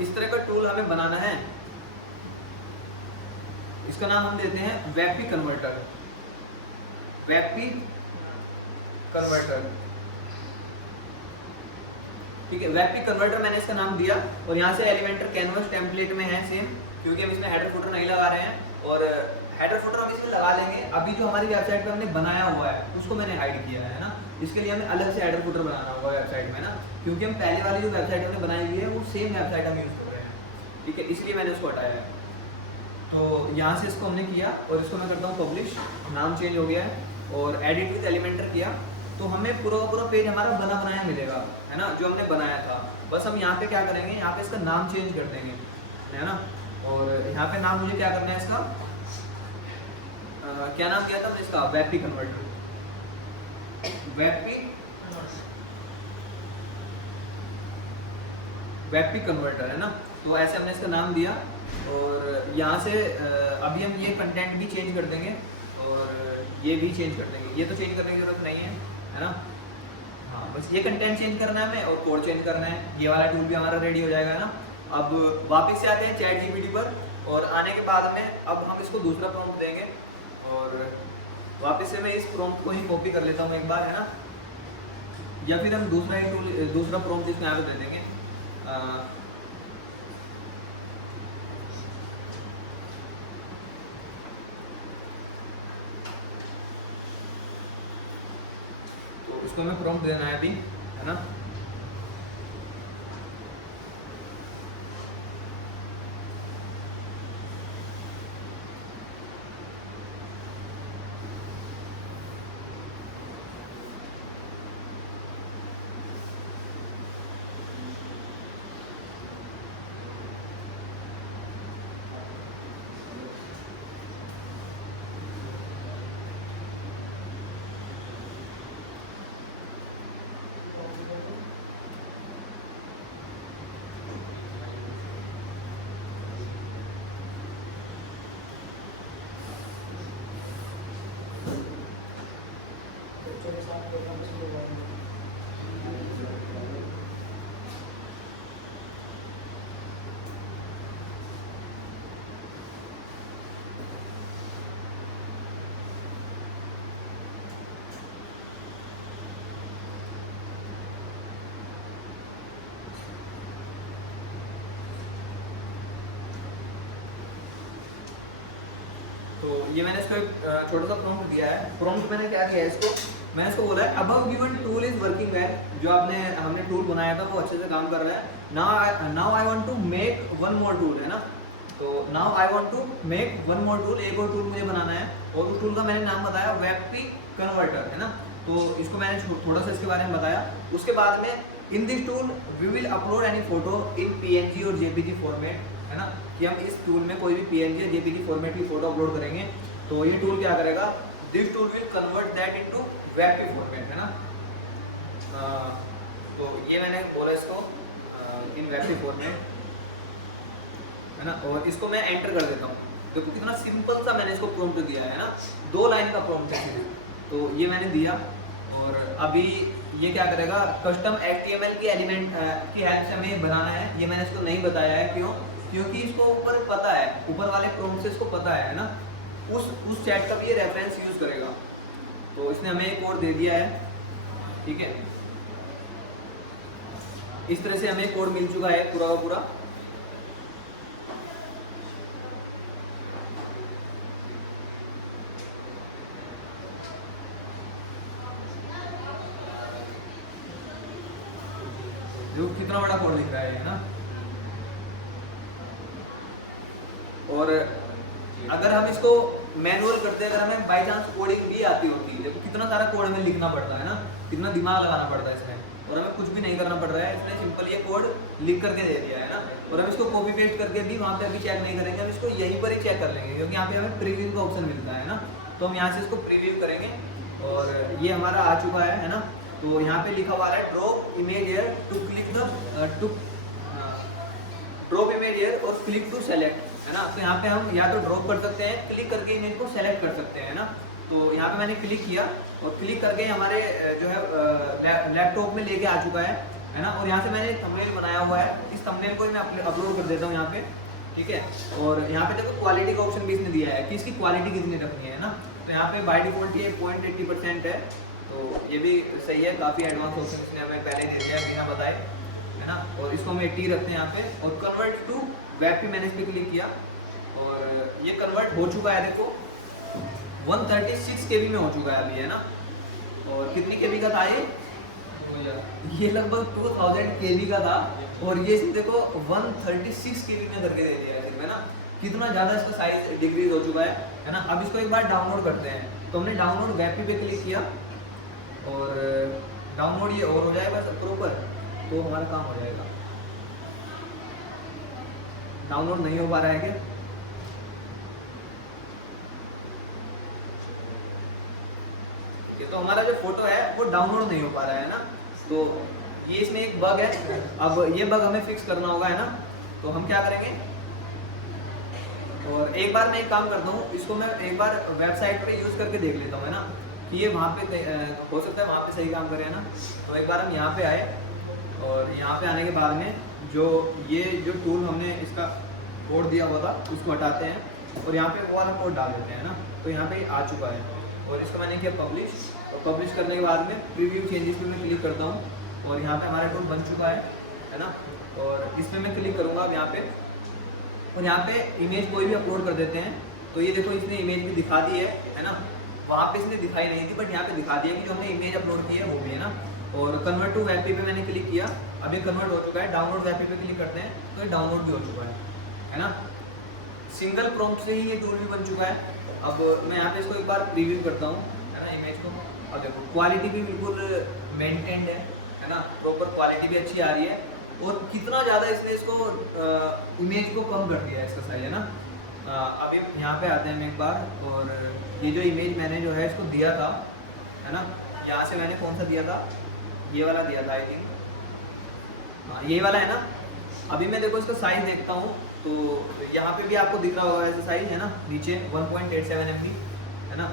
इस तरह का टूल हमें बनाना है। इसका नाम हम देते हैं वेबपी कन्वर्टर। वेबपी कन्वर्टर, ठीक है। वेबपी कन्वर्टर मैंने इसका नाम दिया और यहाँ से एलिमेंटर कैनवस टेम्पलेट में है सेम, क्योंकि हम इसमें हेडर फुटर नहीं लगा रहे हैं और हेडर फुटर हम इसमें लगा लेंगे। अभी जो हमारी वेबसाइट पे हमने बनाया हुआ है उसको मैंने हाइड किया है ना, इसके लिए हमें अलग से हेडर फुटर बनाना होगा वेबसाइट में ना, क्योंकि हम पहले वाली जो वेबसाइट हमने बनाई हुई है वो सेम वेबसाइट हम यूज़ कर रहे हैं, ठीक है, इसलिए मैंने उसको हटाया है। तो यहाँ से इसको हमने किया और इसको मैं करता हूँ पब्लिश, नाम चेंज हो गया है और एडिट विद एलिमेंटर किया, तो हमें पूरा पूरा पेज हमारा बना बनाया मिलेगा, है ना, जो हमने बनाया था। बस हम यहाँ पे क्या करेंगे, यहाँ पे इसका नाम चेंज कर देंगे, है ना। और यहाँ पे नाम मुझे क्या करना है इसका, क्या नाम दिया था हमने इसका, वेबपी कन्वर्टर। वेबपी कन्वर्टर है ना, तो ऐसे हमने इसका नाम दिया और यहाँ से अभी हम ये कंटेंट भी चेंज कर देंगे और ये भी चेंज कर देंगे, ये तो चेंज करने की जरूरत नहीं है ना। हाँ, बस ये कंटेंट चेंज करना है हमें और कोड चेंज करना है, ये वाला टूल भी हमारा रेडी हो जाएगा ना। अब वापस से आते हैं चैट जीपीटी पर और आने के बाद में अब हम इसको दूसरा प्रॉम्प्ट देंगे और वापस से मैं इस प्रॉम्प्ट को ही कॉपी कर लेता हूँ एक बार, है ना, या फिर हम दूसरा प्रॉम्प्ट इसमें यहाँ पे दे देंगे। तो इसको हमें प्रॉम्प्ट देना है अभी, है ना। तो ये मैंने इसको एक छोटा सा प्रॉम्प्ट दिया है। प्रॉम्प्ट मैंने क्या किया है इसको, मैंने इसको बोला है above given tool is working well, जो हमने टूल बनाया था वो अच्छे से काम कर रहा है। Now I want to make one more tool, है ना। तो now I want to make one more tool, एक और टूल मुझे बनाना है और उस टूल का मैंने नाम बताया वेबपी कन्वर्टर, है ना। तो इसको मैंने थोड़ा सा इसके बारे में बताया। उसके बाद में in this tool we will upload any photo in PNG और जेपीजी फॉर्मेट, है ना, कि हम इस टूल में कोई भी पीएनजी या जेपीजी फॉर्मेट की फोटो अपलोड करेंगे तो ये टूल क्या करेगा, this tool will convert that into WebP format, है ना। तो ये मैंने बोला इसको इन वेबपी फॉर्मेट, है ना, और इसको मैं एंटर कर देता हूँ। देखो कितना सिंपल सा मैंने इसको प्रॉम्प्ट दिया है ना, 2 लाइन का प्रॉम्प्ट है। तो ये मैंने दिया और अभी ये क्या करेगा, कस्टम एचटीएमएल की एलिमेंट की हेल्प से हमें बनाना है। ये मैंने इसको नहीं बताया है, क्यों, क्योंकि इसको ऊपर पता है, ऊपर वाले प्रॉम्प्ट से इसको पता है ना, उस चैट का भी ये रेफरेंस यूज करेगा। तो इसने हमें एक कोड दे दिया है, ठीक है। इस तरह से हमें कोड मिल चुका है पूरा का पूरा। जो कितना बड़ा कोड लिख रहा है ना। और अगर हम इसको मैनुअल करते, अगर हमें बाई चांस कोडिंग भी आती होती, देखो कितना सारा कोड हमें लिखना पड़ता है ना, कितना दिमाग लगाना पड़ता है इसमें, और हमें कुछ भी नहीं करना पड़ रहा है। इसने सिंपल ये कोड लिख करके दे दिया है ना, और हम इसको कॉपी पेस्ट करके भी वहाँ पे अभी चेक नहीं करेंगे, हम इसको यहीं पर ही चेक कर लेंगे, क्योंकि यहाँ पे हमें प्रीव्यू का ऑप्शन मिलता है ना। तो हम यहाँ से इसको प्रीव्यू करेंगे और ये हमारा आ चुका है ना। तो यहाँ पे लिखा हुआ है drop image here to click the drop image here और क्लिक टू सेलेक्ट। है ना। तो यहाँ पे हम या तो ड्रॉप कर सकते हैं, क्लिक करके इमेज को सेलेक्ट कर सकते हैं, है ना। तो यहाँ पे मैंने क्लिक किया और क्लिक करके हमारे जो है लैपटॉप में लेके आ चुका है ना। और यहाँ से मैंने थंबनेल बनाया हुआ है, इस थंबनेल को मैं अपलोड कर देता हूँ यहाँ पे, ठीक है। और यहाँ पे देखो क्वालिटी का ऑप्शन भी इसने दिया है कि इसकी क्वालिटी कितनी रखनी है ना। तो यहाँ पे बाय डिफॉल्ट ये 0.80% है, तो ये भी सही है, काफ़ी एडवांस ऑप्शन इसने हमें पहले दे दिया है बिना बताए, है ना। और इसको हम 80 रखते हैं यहाँ पे। और कन्वर्ट टू वेब पे मैंने इस पर क्लिक किया और ये कन्वर्ट हो चुका है, देखो 136 KB में हो चुका है अभी, है ना। और कितनी KB का था ये लगभग 2000 KB का था और ये देखो 136 KB में करके दे दिया है सिर्फ, है ना। कितना ज़्यादा इसका साइज डिक्रीज हो चुका है ना। अब इसको एक बार डाउनलोड करते हैं। तो हमने डाउनलोड वेब पे क्लिक किया और डाउनलोड ये और हो जाएगा सब प्रॉपर, तो हमारा काम हो जाएगा। डाउनलोड नहीं हो पा रहा है क्या? तो हमारा जो फोटो है वो डाउनलोड नहीं हो पा रहा है ना। तो ये इसमें एक बग है, अब ये बग हमें फिक्स करना होगा, है ना। तो हम क्या करेंगे, और एक बार मैं एक काम करता हूँ, इसको मैं एक बार वेबसाइट पे यूज़ करके देख लेता हूँ, है ना, कि ये वहाँ पे हो सकता है वहाँ पे सही काम करे, है ना। तो एक बार हम यहाँ पे आए और यहाँ पे आने के बाद में ये जो टूल हमने इसका कोड दिया हुआ था उसको हटाते हैं और यहाँ पे वो वाला कोड डाल देते हैं ना। तो यहाँ पे आ चुका है और इसको मैंने किया पब्लिश, और पब्लिश करने के बाद में प्रीव्यू चेंजेस पे मैं क्लिक करता हूँ और यहाँ पे हमारा टूल बन चुका है ना। और इसमें मैं क्लिक करूँगा अब यहाँ पे, और यहाँ पे इमेज कोई भी अपलोड कर देते हैं। तो ये देखो इसने इमेज भी दिखा दी है ना। वहाँ पे इसने दिखाई नहीं थी बट यहाँ पे दिखा दिया कि जो हमने इमेज अपलोड की है वो भी, है ना। और कन्वर्ट टू वेब पे मैंने क्लिक किया, अभी कन्वर्ट हो चुका है। डाउनलोड वेब पे क्लिक करते हैं तो ये डाउनलोड भी हो चुका है ना। सिंगल प्रॉम्प्ट से ही ये टूल भी बन चुका है। अब मैं यहाँ पे इसको एक बार प्रीव्यू करता हूँ, है ना, इमेज को। अब देखो क्वालिटी भी बिल्कुल मेंटेन्ड है ना, प्रॉपर क्वालिटी भी अच्छी आ रही है। और कितना ज़्यादा इसने इसको इमेज को कम कर दिया है इसका साइज, है ना। अभी यहाँ पे आते हैं हम एक बार, और ये जो इमेज मैंने जो है इसको दिया था, है ना, यहाँ से मैंने कौन सा दिया था, ये वाला दिया था आई थिंक, हाँ ये वाला है ना। अभी मैं देखो इसका साइज देखता हूँ तो यहाँ पे भी आपको दिख रहा होगा ऐसा साइज, है ना, नीचे 1.87 MB, है ना।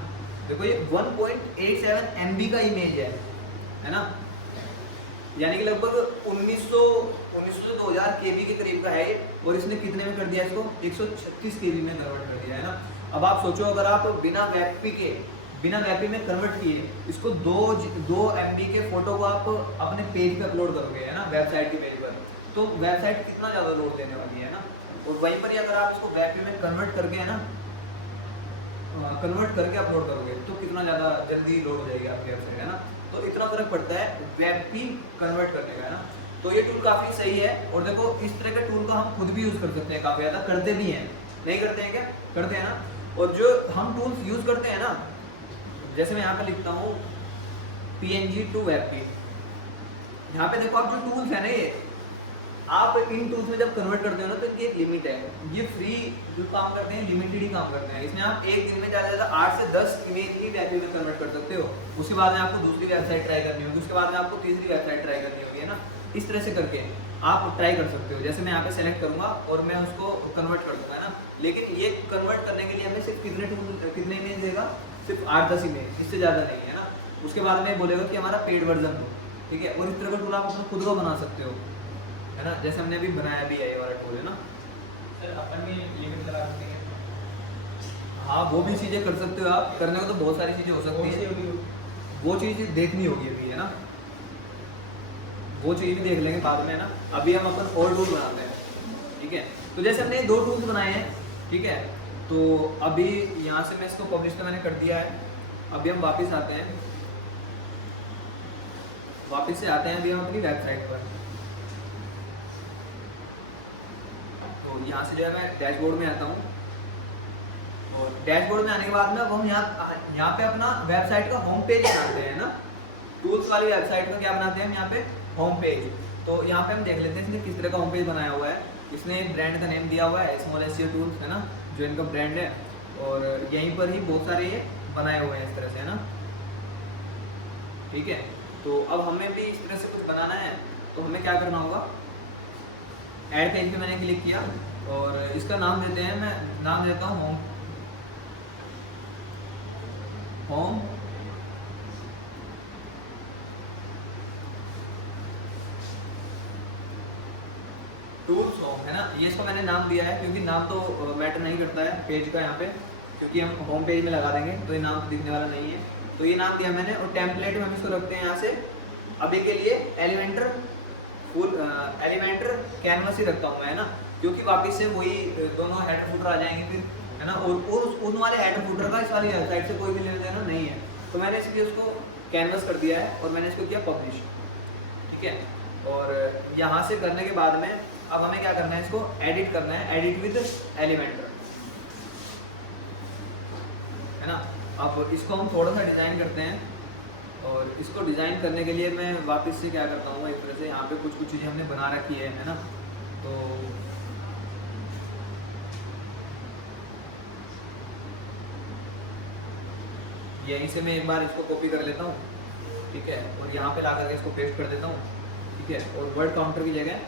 देखो ये 1.87 MB का इमेज है ना, यानी कि लगभग 1900 से 2000 KB के करीब का है ये। और इसने कितने में कर दिया इसको, 136 KB में कन्वर्ट कर दिया, है ना। अब आप सोचो अगर आप बिना वेब में कन्वर्ट किए इसको 2 MB के फोटो को आप अपने पेज पे अपलोड करोगे, है ना, वेबसाइट के पेज पर, तो वेबसाइट कितना ज़्यादा लोड देने वाली है ना। और वहीं पर ही अगर आप इसको वेब में कन्वर्ट करके, है ना, कन्वर्ट करके अपलोड करोगे तो कितना ज़्यादा जल्दी लोड हो जाएगी आपकी वेबसाइट, है ना। तो इतना फर्क पड़ता है वेब भी कन्वर्ट करने का, है ना। तो ये टूल काफ़ी सही है। और देखो इस तरह के टूल का हम खुद भी यूज़ कर सकते हैं, काफ़ी ज़्यादा करते भी हैं, नहीं करते हैं क्या, करते हैं ना। और जो हम टूल्स यूज़ करते हैं ना, जैसे मैं यहाँ पे लिखता हूँ PNG टू WebP, यहाँ पे देखो आप जो टूल्स है ना, ये आप इन टूल्स में जब कन्वर्ट करते हो ना तो ये एक लिमिट है, ये फ्री जो काम करते हैं लिमिटेड ही काम करते हैं। इसमें आप एक दिन में ज़्यादा से ज़्यादा 8 से 10 इमेज ही वेब में कन्वर्ट कर सकते हो। उसके बाद में आपको दूसरी वेबसाइट ट्राई करनी होगी, उसके बाद में आपको तीसरी वेबसाइट ट्राई करनी होगी, है ना। इस तरह से करके आप ट्राई कर सकते हो। जैसे मैं यहाँ पे सेलेक्ट करूँगा और मैं उसको कन्वर्ट कर दूँगा, है ना। लेकिन ये कन्वर्ट करने के लिए हमें सिर्फ कितने इमेज देगा, सिर्फ 8-10 इमेज, इससे ज़्यादा नहीं, है ना। उसके बाद में बोलेगा कि हमारा पेड वर्जन हो, ठीक है। और इस तरह का टूल आप खुद को बना सकते हो, है ना, जैसे हमने अभी बनाया भी है ये वाला टूल, है ना। सर अपन भी लिमिट लगा सकते हैं। हाँ वो भी चीज़ें कर सकते हो आप, करने को तो बहुत सारी चीज़ें हो सकती है, वो चीज़ देखनी होगी अभी, है ना, वो चीज़ भी देख लेंगे बाद में, है ना। अभी हम अपन और टूल बनाते हैं, ठीक है। तो जैसे हमने 2 टूल्स बनाए हैं, ठीक है। तो अभी यहाँ से मैं इसको पब्लिश तो मैंने कर दिया है। अभी हम वापस आते हैं, वापस से आते हैं अभी हम अपनी वेबसाइट पर। तो यहाँ से जो है मैं डैशबोर्ड में आता हूँ, और डैशबोर्ड में आने के बाद में अब हम यहाँ पे अपना वेबसाइट का होम पेज बनाते हैं ना। टूल्स वाली वेबसाइट का क्या बनाते हैं हम यहाँ पे, होम पेज। तो यहाँ पे हम देख लेते हैं इसने किस तरह का होम पेज बनाया हुआ है। इसने एक ब्रांड का नेम दिया हुआ है स्मॉल एसईओ टूल्स, है ना, जो इनका ब्रांड है। और यहीं पर ही बहुत सारे ये बनाए हुए हैं इस तरह से, है ना, ठीक है। तो अब हमें भी इस तरह से कुछ बनाना है, तो हमें क्या करना होगा, ऐड पेज पे मैंने क्लिक किया और इसका नाम देते हैं, मैं नाम देता हूँ होम होम टूल्स होम, है ना। ये इसको मैंने नाम दिया है क्योंकि नाम तो मैटर नहीं करता है पेज का यहाँ पे, क्योंकि हम होम पेज में लगा देंगे तो ये नाम तो दिखने वाला नहीं है। तो ये नाम दिया मैंने, और टेम्पलेट में हम इसको रखते हैं यहाँ से अभी के लिए एलिमेंटर कैनवस ही रखता हूँ मैं, है ना, क्योंकि वापस से वही दोनों हेडर फुटर आ जाएंगे फिर, है ना। और उन वाले हेडर फुटर का इस वाली वेबसाइट से कोई भी लेना देना नहीं है, तो मैंने इसलिए उसको कैनवस कर दिया है और मैंने इसको किया पब्लिश, ठीक है। और यहाँ से करने के बाद में अब हमें क्या करना है, इसको एडिट करना है, एडिट विद एलिमेंटर, है ना। अब इसको हम थोड़ा सा डिज़ाइन करते हैं, और इसको डिज़ाइन करने के लिए मैं वापस से क्या करता हूँ, एक तरह से यहाँ पे कुछ चीज़ें हमने बना रखी है ना। तो यहीं से मैं एक बार इसको कॉपी कर लेता हूँ, ठीक है, और यहाँ पे ला करके इसको पेस्ट कर देता हूँ, ठीक है। और वर्ड काउंटर की जगह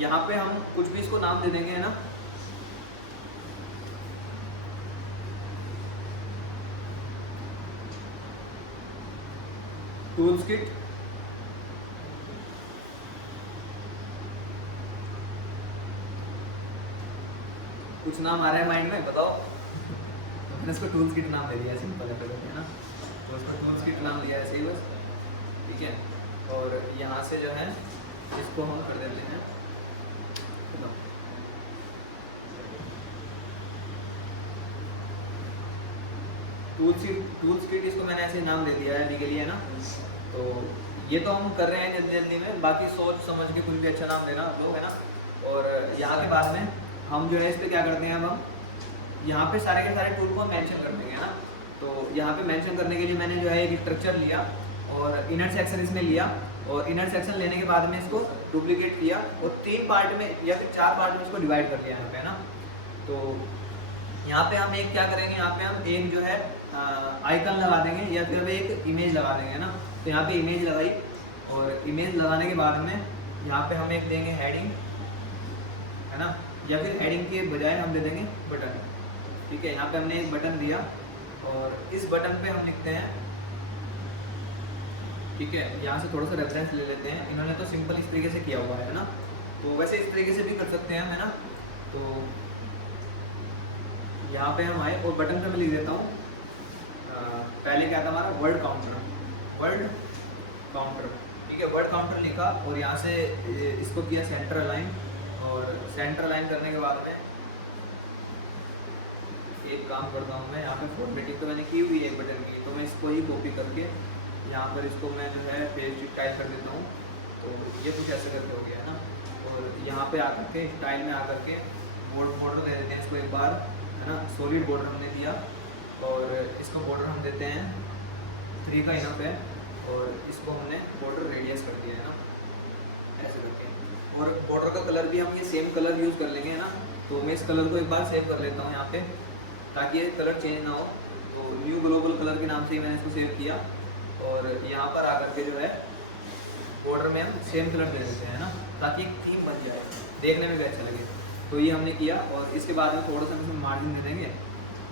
यहाँ पे हम कुछ भी इसको नाम दे देंगे, है ना। टूल्स किट, कुछ नाम आ रहा है माइंड में, बताओ। मैंने इसको टूल्स किट नाम दे दिया, सिंपल है ना। तो इसको टूल्स किट नाम दिया ऐसे ही बस, ठीक है। और यहाँ से जो है इसको हम कर देते हैं टूल्स किट, इसको मैंने ऐसे नाम दे दिया है अभी के लिए, है ना। तो ये तो हम कर रहे हैं जल्दी जल्दी में, बाकी सोच समझ के कुछ भी अच्छा नाम देना आप लोग, है ना। और यहाँ के बाद में हम जो है इस पर क्या करते हैं, अब हम यहाँ पे सारे के सारे टूल को मेंशन कर देंगे, है ना। तो यहाँ पे मेंशन करने के लिए मैंने जो है एक स्ट्रक्चर लिया और इनर सेक्शन इसमें लिया, और इनर सेक्शन लेने के बाद में इसको डुप्लीकेट किया और 3 पार्ट में या फिर 4 पार्ट में इसको डिवाइड कर लिया यहाँ पे, है ना। तो यहाँ पे हम एक क्या करेंगे, यहाँ पे हम एक जो है आइकन लगा देंगे या फिर एक इमेज लगा देंगे, है ना। तो यहाँ पे इमेज लगाई, और इमेज लगाने के बाद में यहाँ पे हम एक देंगे हेडिंग, है ना, या फिर हेडिंग के बजाय हम दे देंगे बटन, ठीक है। यहाँ पे हमने एक बटन दिया और इस बटन पे हम लिखते हैं, ठीक है। यहाँ से थोड़ा सा रेफरेंस ले लेते हैं, इन्होंने तो सिंपल इस तरीके से किया हुआ है ना, तो वैसे इस तरीके से भी कर सकते हैं हम, है ना। तो यहाँ पे हम आए और बटन पे मैं लिख देता हूँ, पहले क्या था हमारा वर्ड काउंटर, ठीक है। वर्ड काउंटर लिखा और यहाँ से इसको किया सेंटर अलाइन, और सेंटर अलाइन करने के बाद में एक काम करता हूँ मैं, यहाँ पे फॉर्मेटिंग तो मैंने की हुई है एक बटन की, तो मैं इसको ही कॉपी करके यहाँ पर इसको मैं जो है पेज टाइप कर देता हूँ। तो ये कुछ ऐसे करके हो गया है ना। और यहाँ पे आकर के स्टाइल में आकर के बॉर्डर दे देते हैं इसको एक बार, है ना। सॉलिड बॉर्डर हमने दिया और इसको बॉर्डर हम देते हैं 3 का इनफ है, और इसको हमने बॉर्डर रेडियस कर दिया है ना, ऐसे करके। और बॉर्डर का कलर भी हम ये सेम कलर यूज़ कर लेंगे, है ना। तो मैं इस कलर को एक बार सेव कर लेता हूँ यहाँ पे, ताकि ये कलर चेंज ना हो। तो न्यू ग्लोबल कलर के नाम से ही मैंने इसको सेव किया, और यहाँ पर आकर के जो है बॉर्डर में हम सेम कलर दे देते हैं ना, ताकि एक थीम बन जाए, देखने में भी अच्छा लगे। तो ये हमने किया, और इसके बाद में थोड़ा सा इसमें मार्जिन दे देंगे,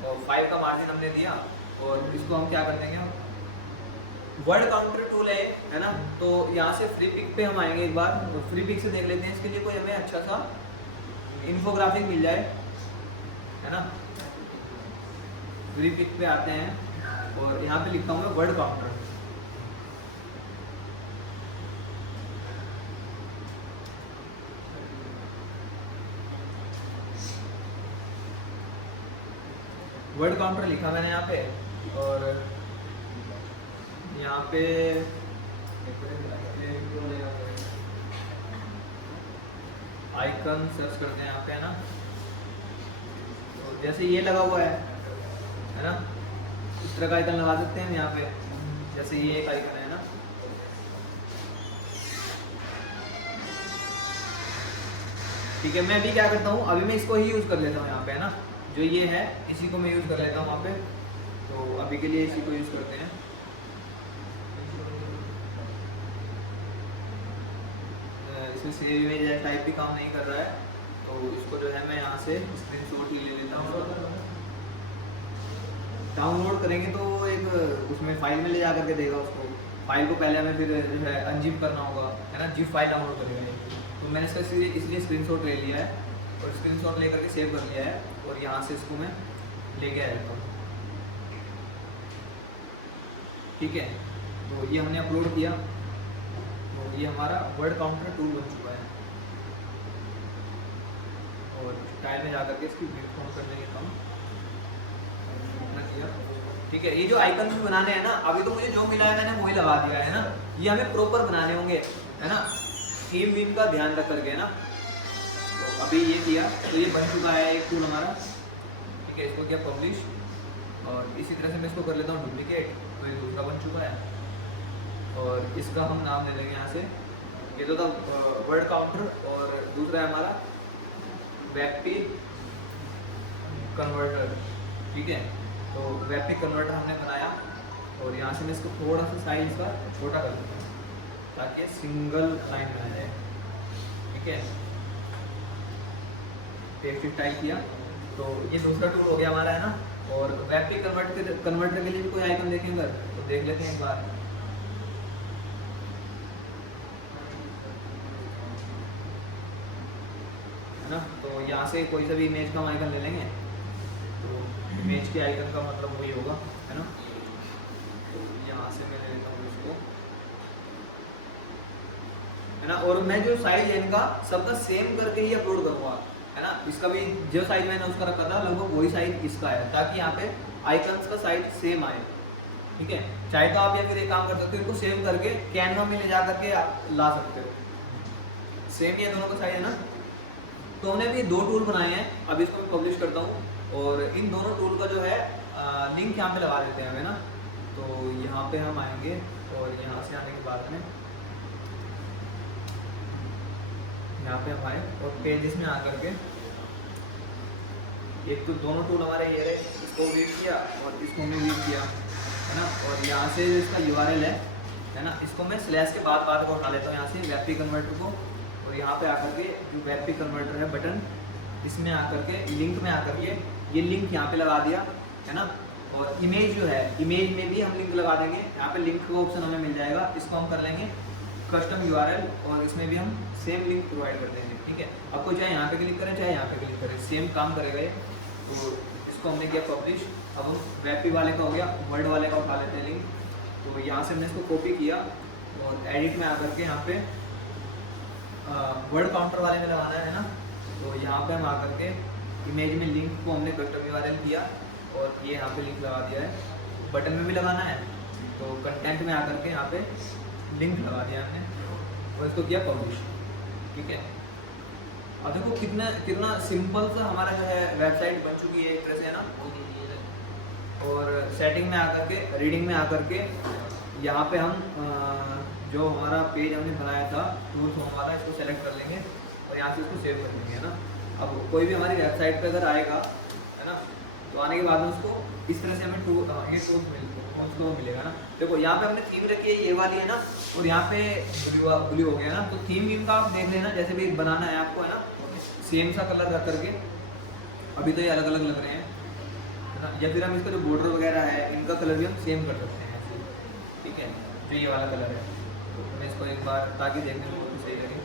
और 5 का मार्जिन हमने दिया, और इसको हम क्या कर देंगे, वर्ड काउंटर टूल है ना। तो यहाँ से फ्री पिक पे हम आएंगे एक बार, तो फ्री पिक से देख लेते हैं इसके लिए कोई हमें अच्छा सा इन्फोग्राफिक मिल जाए, है ना। फ्री पिक पे आते हैं और यहाँ पे लिखता हूँ मैं वर्ड काउंटर, वर्ड काउंटर लिखा मैंने यहाँ पे, और यहाँ पे आइकन सर्च करते हैं यहाँ पे, है ना। तो जैसे ये लगा हुआ है ना, इस तरह का आइकन लगा सकते हैं हम यहाँ पे, जैसे ये एक आइकन है ना। ठीक है, मैं अभी क्या करता हूँ, अभी मैं इसको ही यूज़ कर लेता हूँ यहाँ पे, है ना। जो ये है इसी को मैं यूज़ कर लेता हूँ वहाँ पे, तो अभी के लिए इसी को यूज़ करते हैं। इसमें सेव इमेज टाइप भी काम नहीं कर रहा है, तो इसको जो है मैं यहाँ से स्क्रीनशॉट ले लेता हूँ। डाउनलोड करेंगे तो एक उसमें फाइल में ले जा करके देगा उसको। फाइल को पहले हमें फिर जो है अनजिप करना होगा, है ना, जिप फाइल डाउनलोड करेगा ये। तो मैंने इसका इसलिए स्क्रीनशॉट ले लिया है और स्क्रीनशॉट लेकर के सेव कर लिया है और यहाँ से इसको मैं लेके आ जाता हूँ। ठीक है, तो ये हमने अपलोड किया, तो ये हमारा वर्ड काउंटर टूल बन चुका है। और स्टाइल में जाकर के इसकी विड्थ कम कर लेंगे कम, इतना किया। ठीक है, ये जो आइकन भी बनाने हैं ना, अभी तो मुझे जो मिला है मैंने वही लगा दिया है ना, ये हमें प्रॉपर बनाने होंगे, है ना, थीम वीम का ध्यान रख करके ना। तो अभी ये किया तो ये बन चुका है एक टूल हमारा। ठीक है, इसको किया पब्लिश और इसी तरह से मैं इसको कर लेता हूँ डुप्लीकेट, तो ये दूसरा बन चुका है। और इसका हम नाम ले लेंगे यहाँ से, ये तो था वर्ड काउंटर और दूसरा है हमारा वेबपेज कन्वर्टर। ठीक है, तो वेबपेज कन्वर्टर हमने बनाया और यहाँ से मैं इसको थोड़ा सा साइज का छोटा कर दूँगा ताकि सिंगल लाइन में आ जाए। ठीक है, टेक्स्ट स्टाइल किया, तो ये दूसरा टूल हो गया हमारा, है ना। और वेबपेज कन्वर्टर के लिए भी कोई आइकन देखेंगे तो देख लेते हैं एक बार। है ना, तो यहाँ से कोई सा भी इमेज का आइकन ले लेंगे, तो इमेज के आइकन का मतलब वही होगा, है ना। तो यहाँ से मैं ले लेता हूँ इसको, है ना। और मैं जो साइज है इनका सबका सेम करके ही अपलोड करूँगा, है ना। इसका भी जो साइज मैंने उसका रखा था लगभग वही साइज इसका है, ताकि यहाँ पे आइकन्स का साइज सेम आए। ठीक है, चाहे तो आप या फिर एक काम कर सकते हो, इनको सेव करके कैनवा में ले जा करके आप ला सकते हो, सेम ये दोनों का साइज है ना। तो हमने अभी 2 टूल बनाए हैं, अब इसको मैं पब्लिश करता हूँ और इन दोनों टूल का जो है लिंक यहाँ पे लगा देते हैं हमें ना। तो यहाँ पे हम आएंगे और यहाँ से आने के बाद में यहाँ पे हम आए और पेजेस में आकर के एक तो दोनों टूल हमारे ये रहे, इसको रीड किया और इसको हमने रीड किया, है ना। और यहाँ से जो इसका URL है ना, इसको मैं स्लैश के बाद को उठा लेता हूँ यहाँ से वेबपेज कन्वर्टर को, और यहाँ पे आकर के जो वेबपेज कन्वर्टर है बटन, इसमें आकर के लिंक में आकर के ये लिंक यहाँ पे लगा दिया, है ना। और इमेज जो है, इमेज में भी हम लिंक लगा देंगे, यहाँ पे लिंक का ऑप्शन हमें मिल जाएगा, इसको हम कर लेंगे कस्टम URL और इसमें भी हम सेम लिंक प्रोवाइड कर देंगे। ठीक है, आपको चाहे यहाँ पे क्लिक करें चाहे यहाँ पे क्लिक करें, सेम काम करेगा ये। तो इसको हमने किया पब्लिश। अब हम वेबपेज वाले का हो गया, वर्ड वाले का उठा लेते हैं लिंक। तो यहाँ से मैंने इसको कॉपी किया और एडिट में आकर के यहाँ पे वर्ड काउंटर वाले में लगाना है ना। तो यहाँ पे हम आकर के इमेज में लिंक को हमने कस्टम URL किया और ये यहाँ पे लिंक लगा दिया है, बटन में भी लगाना है। तो कंटेंट में आकर के यहाँ पे लिंक लगा दिया हमने और इसको किया पब्लिश। ठीक है, अब देखो कितना सिंपल सा हमारा जो है वेबसाइट बन चुकी है एक तरह से, है ना। और सेटिंग में आकर के, रीडिंग में आकर के यहाँ पे हम जो हमारा पेज हमने बनाया था टूल्स वाला, इसको सेलेक्ट कर लेंगे और यहाँ से इसको सेव कर लेंगे, है ना। अब कोई भी हमारी वेबसाइट पे अगर आएगा, है ना, तो आने के बाद में उसको इस तरह से हमें ये टूल्स को मिलेगा ना। देखो यहाँ पे हमने थीम रखी है, ये वाली है ना, और यहाँ पे ब्लू हो गया ना। तो थीम वीम का आप देख लेना, जैसे भी बनाना है आपको, है ना, सेम सा कलर रख करके। अभी तो ये अलग अलग लग रहे हैं, है ना, या फिर हम इसका जो बॉर्डर वगैरह है इनका कलर भी हम सेम कर सकते हैं ऐसे। ठीक है, जो ये वाला कलर है, तो मैं इसको एक बार, ताकि देखने में भी सही लगे,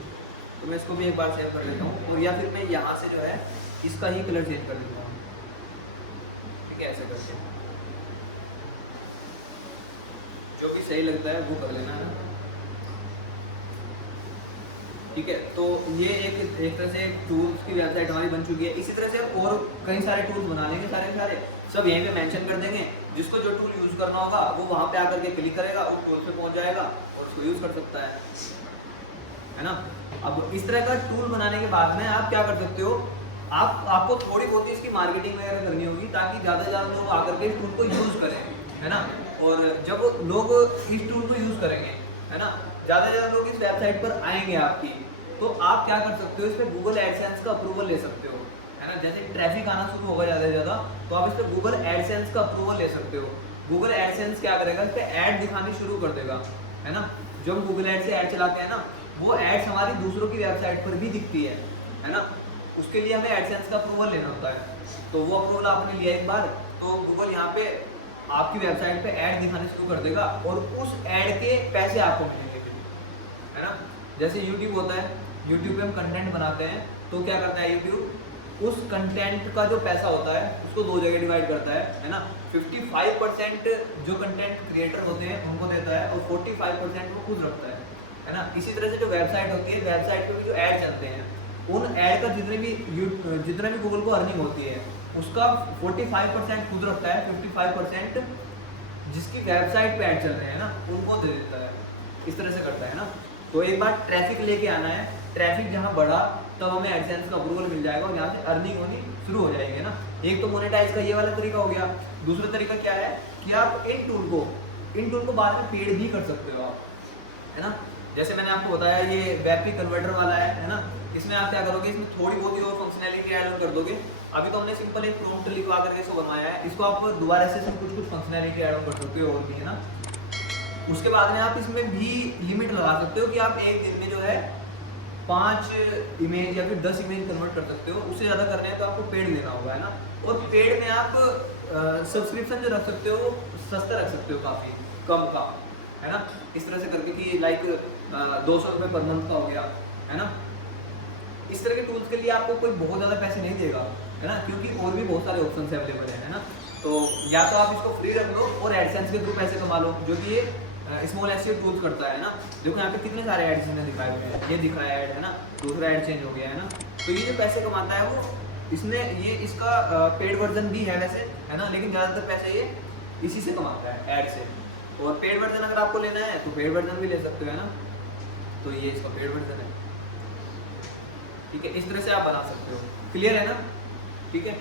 तो मैं इसको भी एक बार सेव कर लेता हूँ। और या फिर मैं यहाँ से जो है इसका ही कलर चेंज कर देता हूँ। ठीक है, ऐसे करके जो भी सही लगता है वो कर लेना है ना। ठीक है, तो ये एक तरह से टूल्स की वेबसाइट हमारी बन चुकी है। इसी तरह से और कई सारे टूल्स बना लेंगे, सारे सब यहीं पे मेंशन कर देंगे। जिसको जो टूल यूज़ करना होगा वो वहाँ पे आकर के क्लिक करेगा, उस टूल पे पहुँच जाएगा और उसको यूज़ कर सकता है ना। अब इस तरह का टूल बनाने के बाद में आप क्या कर सकते हो, आपको थोड़ी बहुत ही इसकी मार्केटिंग वगैरह करनी होगी, ताकि ज़्यादा से ज़्यादा लोग आकर के इस टूल को यूज़ करें, है ना। और जब लोग इस टूल को यूज़ करेंगे, है ना, ज़्यादा से ज़्यादा लोग इस वेबसाइट पर आएंगे आपकी, तो आप क्या कर सकते हो, इस पर गूगल एडसेंस का अप्रूवल ले सकते हो, है ना। जैसे ट्रैफिक आना शुरू होगा ज़्यादा से ज़्यादा, तो आप इस पर गूगल एडसेंस का अप्रूवल ले सकते हो। गूगल एडसेंस क्या करेगा, इस पर ऐड दिखानी शुरू कर देगा, है ना। जो हम गूगल एड से ऐड चलाते हैं ना, वो एड्स हमारी दूसरों की वेबसाइट पर भी दिखती है ना। उसके लिए हमें एडसेंस का अप्रूवल लेना होता है। तो वो अप्रूवल आपने लिया एक बार, तो गूगल यहाँ पे आपकी वेबसाइट पे ऐड दिखाने शुरू कर देगा और उस ऐड के पैसे आपको मिलेंगे फिर, है ना। जैसे यूट्यूब होता है, यूट्यूब पे हम कंटेंट बनाते हैं तो क्या करता है यूट्यूब, उस कंटेंट का जो पैसा होता है उसको दो जगह डिवाइड करता है ना। 55% जो कंटेंट क्रिएटर होते हैं उनको देता है और 45% वो खुद रखता है ना। इसी तरह से जो वेबसाइट होती है, वेबसाइट पे भी जो ऐड चलते हैं, उन ऐड का जितने भी गूगल को अर्निंग होती है उसका 45% खुद रखता है, 55% जिसकी वेबसाइट पे ऐड चल रहे हैं ना उनको दे देता है। इस तरह से करता है ना। तो एक बार ट्रैफिक लेके आना है, ट्रैफिक जहाँ बढ़ा तब हमें एडसेंस का अप्रूवल मिल जाएगा और यहाँ से अर्निंग होनी शुरू हो जाएगी ना। एक तो मोनेटाइज का ये वाला तरीका हो गया। दूसरा तरीका क्या है कि आप इन टूल को बाद में पेड भी कर सकते हो आप, है ना। जैसे मैंने आपको बताया ये वेब कन्वर्टर वाला है ना। इसमें आप क्या करोगे, इसमें थोड़ी बहुत ही और फंक्शनैलिटी ऐड कर दोगे। अभी तो हमने सिंपल एक प्रॉम्प्ट लिखवा करके इसको बनवाया है, इसको आप दोबारा से इसमें कुछ फंक्शनैलिटी ऐड कर सकते हो और भी, है ना। उसके बाद में आप इसमें भी लिमिट लगा सकते हो कि आप एक दिन में जो है 5 इमेज या फिर 10 इमेज कन्वर्ट कर सकते हो। उससे ज़्यादा करने हैं तो आपको पेड लेना होगा, है ना। और पेड में आप सब्सक्रिप्शन जो रख सकते हो सस्ता रख सकते हो, काफ़ी कम का, है ना। इस तरह से करके कि लाइक 200 रुपये पर मंथ का हो गया, है ना। इस तरह के टूल्स के लिए आपको कोई बहुत ज़्यादा पैसे नहीं देगा, है ना, क्योंकि और भी बहुत सारे ऑप्शन अवेलेबल है ना। तो या तो आप इसको फ्री रख लो और एडसेंस के थ्रू पैसे कमा लो, जो कि ये स्मॉल एसईओ टूल्स करता है ना। देखो यहाँ पे कितने सारे एड्स इन्हें दिखाए हुए हैं, ये दिखाया ऐड, है ना, दूसरा ऐड चेंज हो गया, है ना। तो ये जो पैसे कमाता है वो इसने ये इसका पेड वर्जन भी है वैसे, है ना, लेकिन ज़्यादातर पैसे ये इसी से कमाता है, ऐड से। और पेड वर्जन अगर आपको लेना है तो पेड वर्जन भी ले सकते हो, है ना। तो ये इसका पेड वर्जन है, ठीक है। इस तरह से आप बना सकते हो, क्लियर है ना, ठीक है।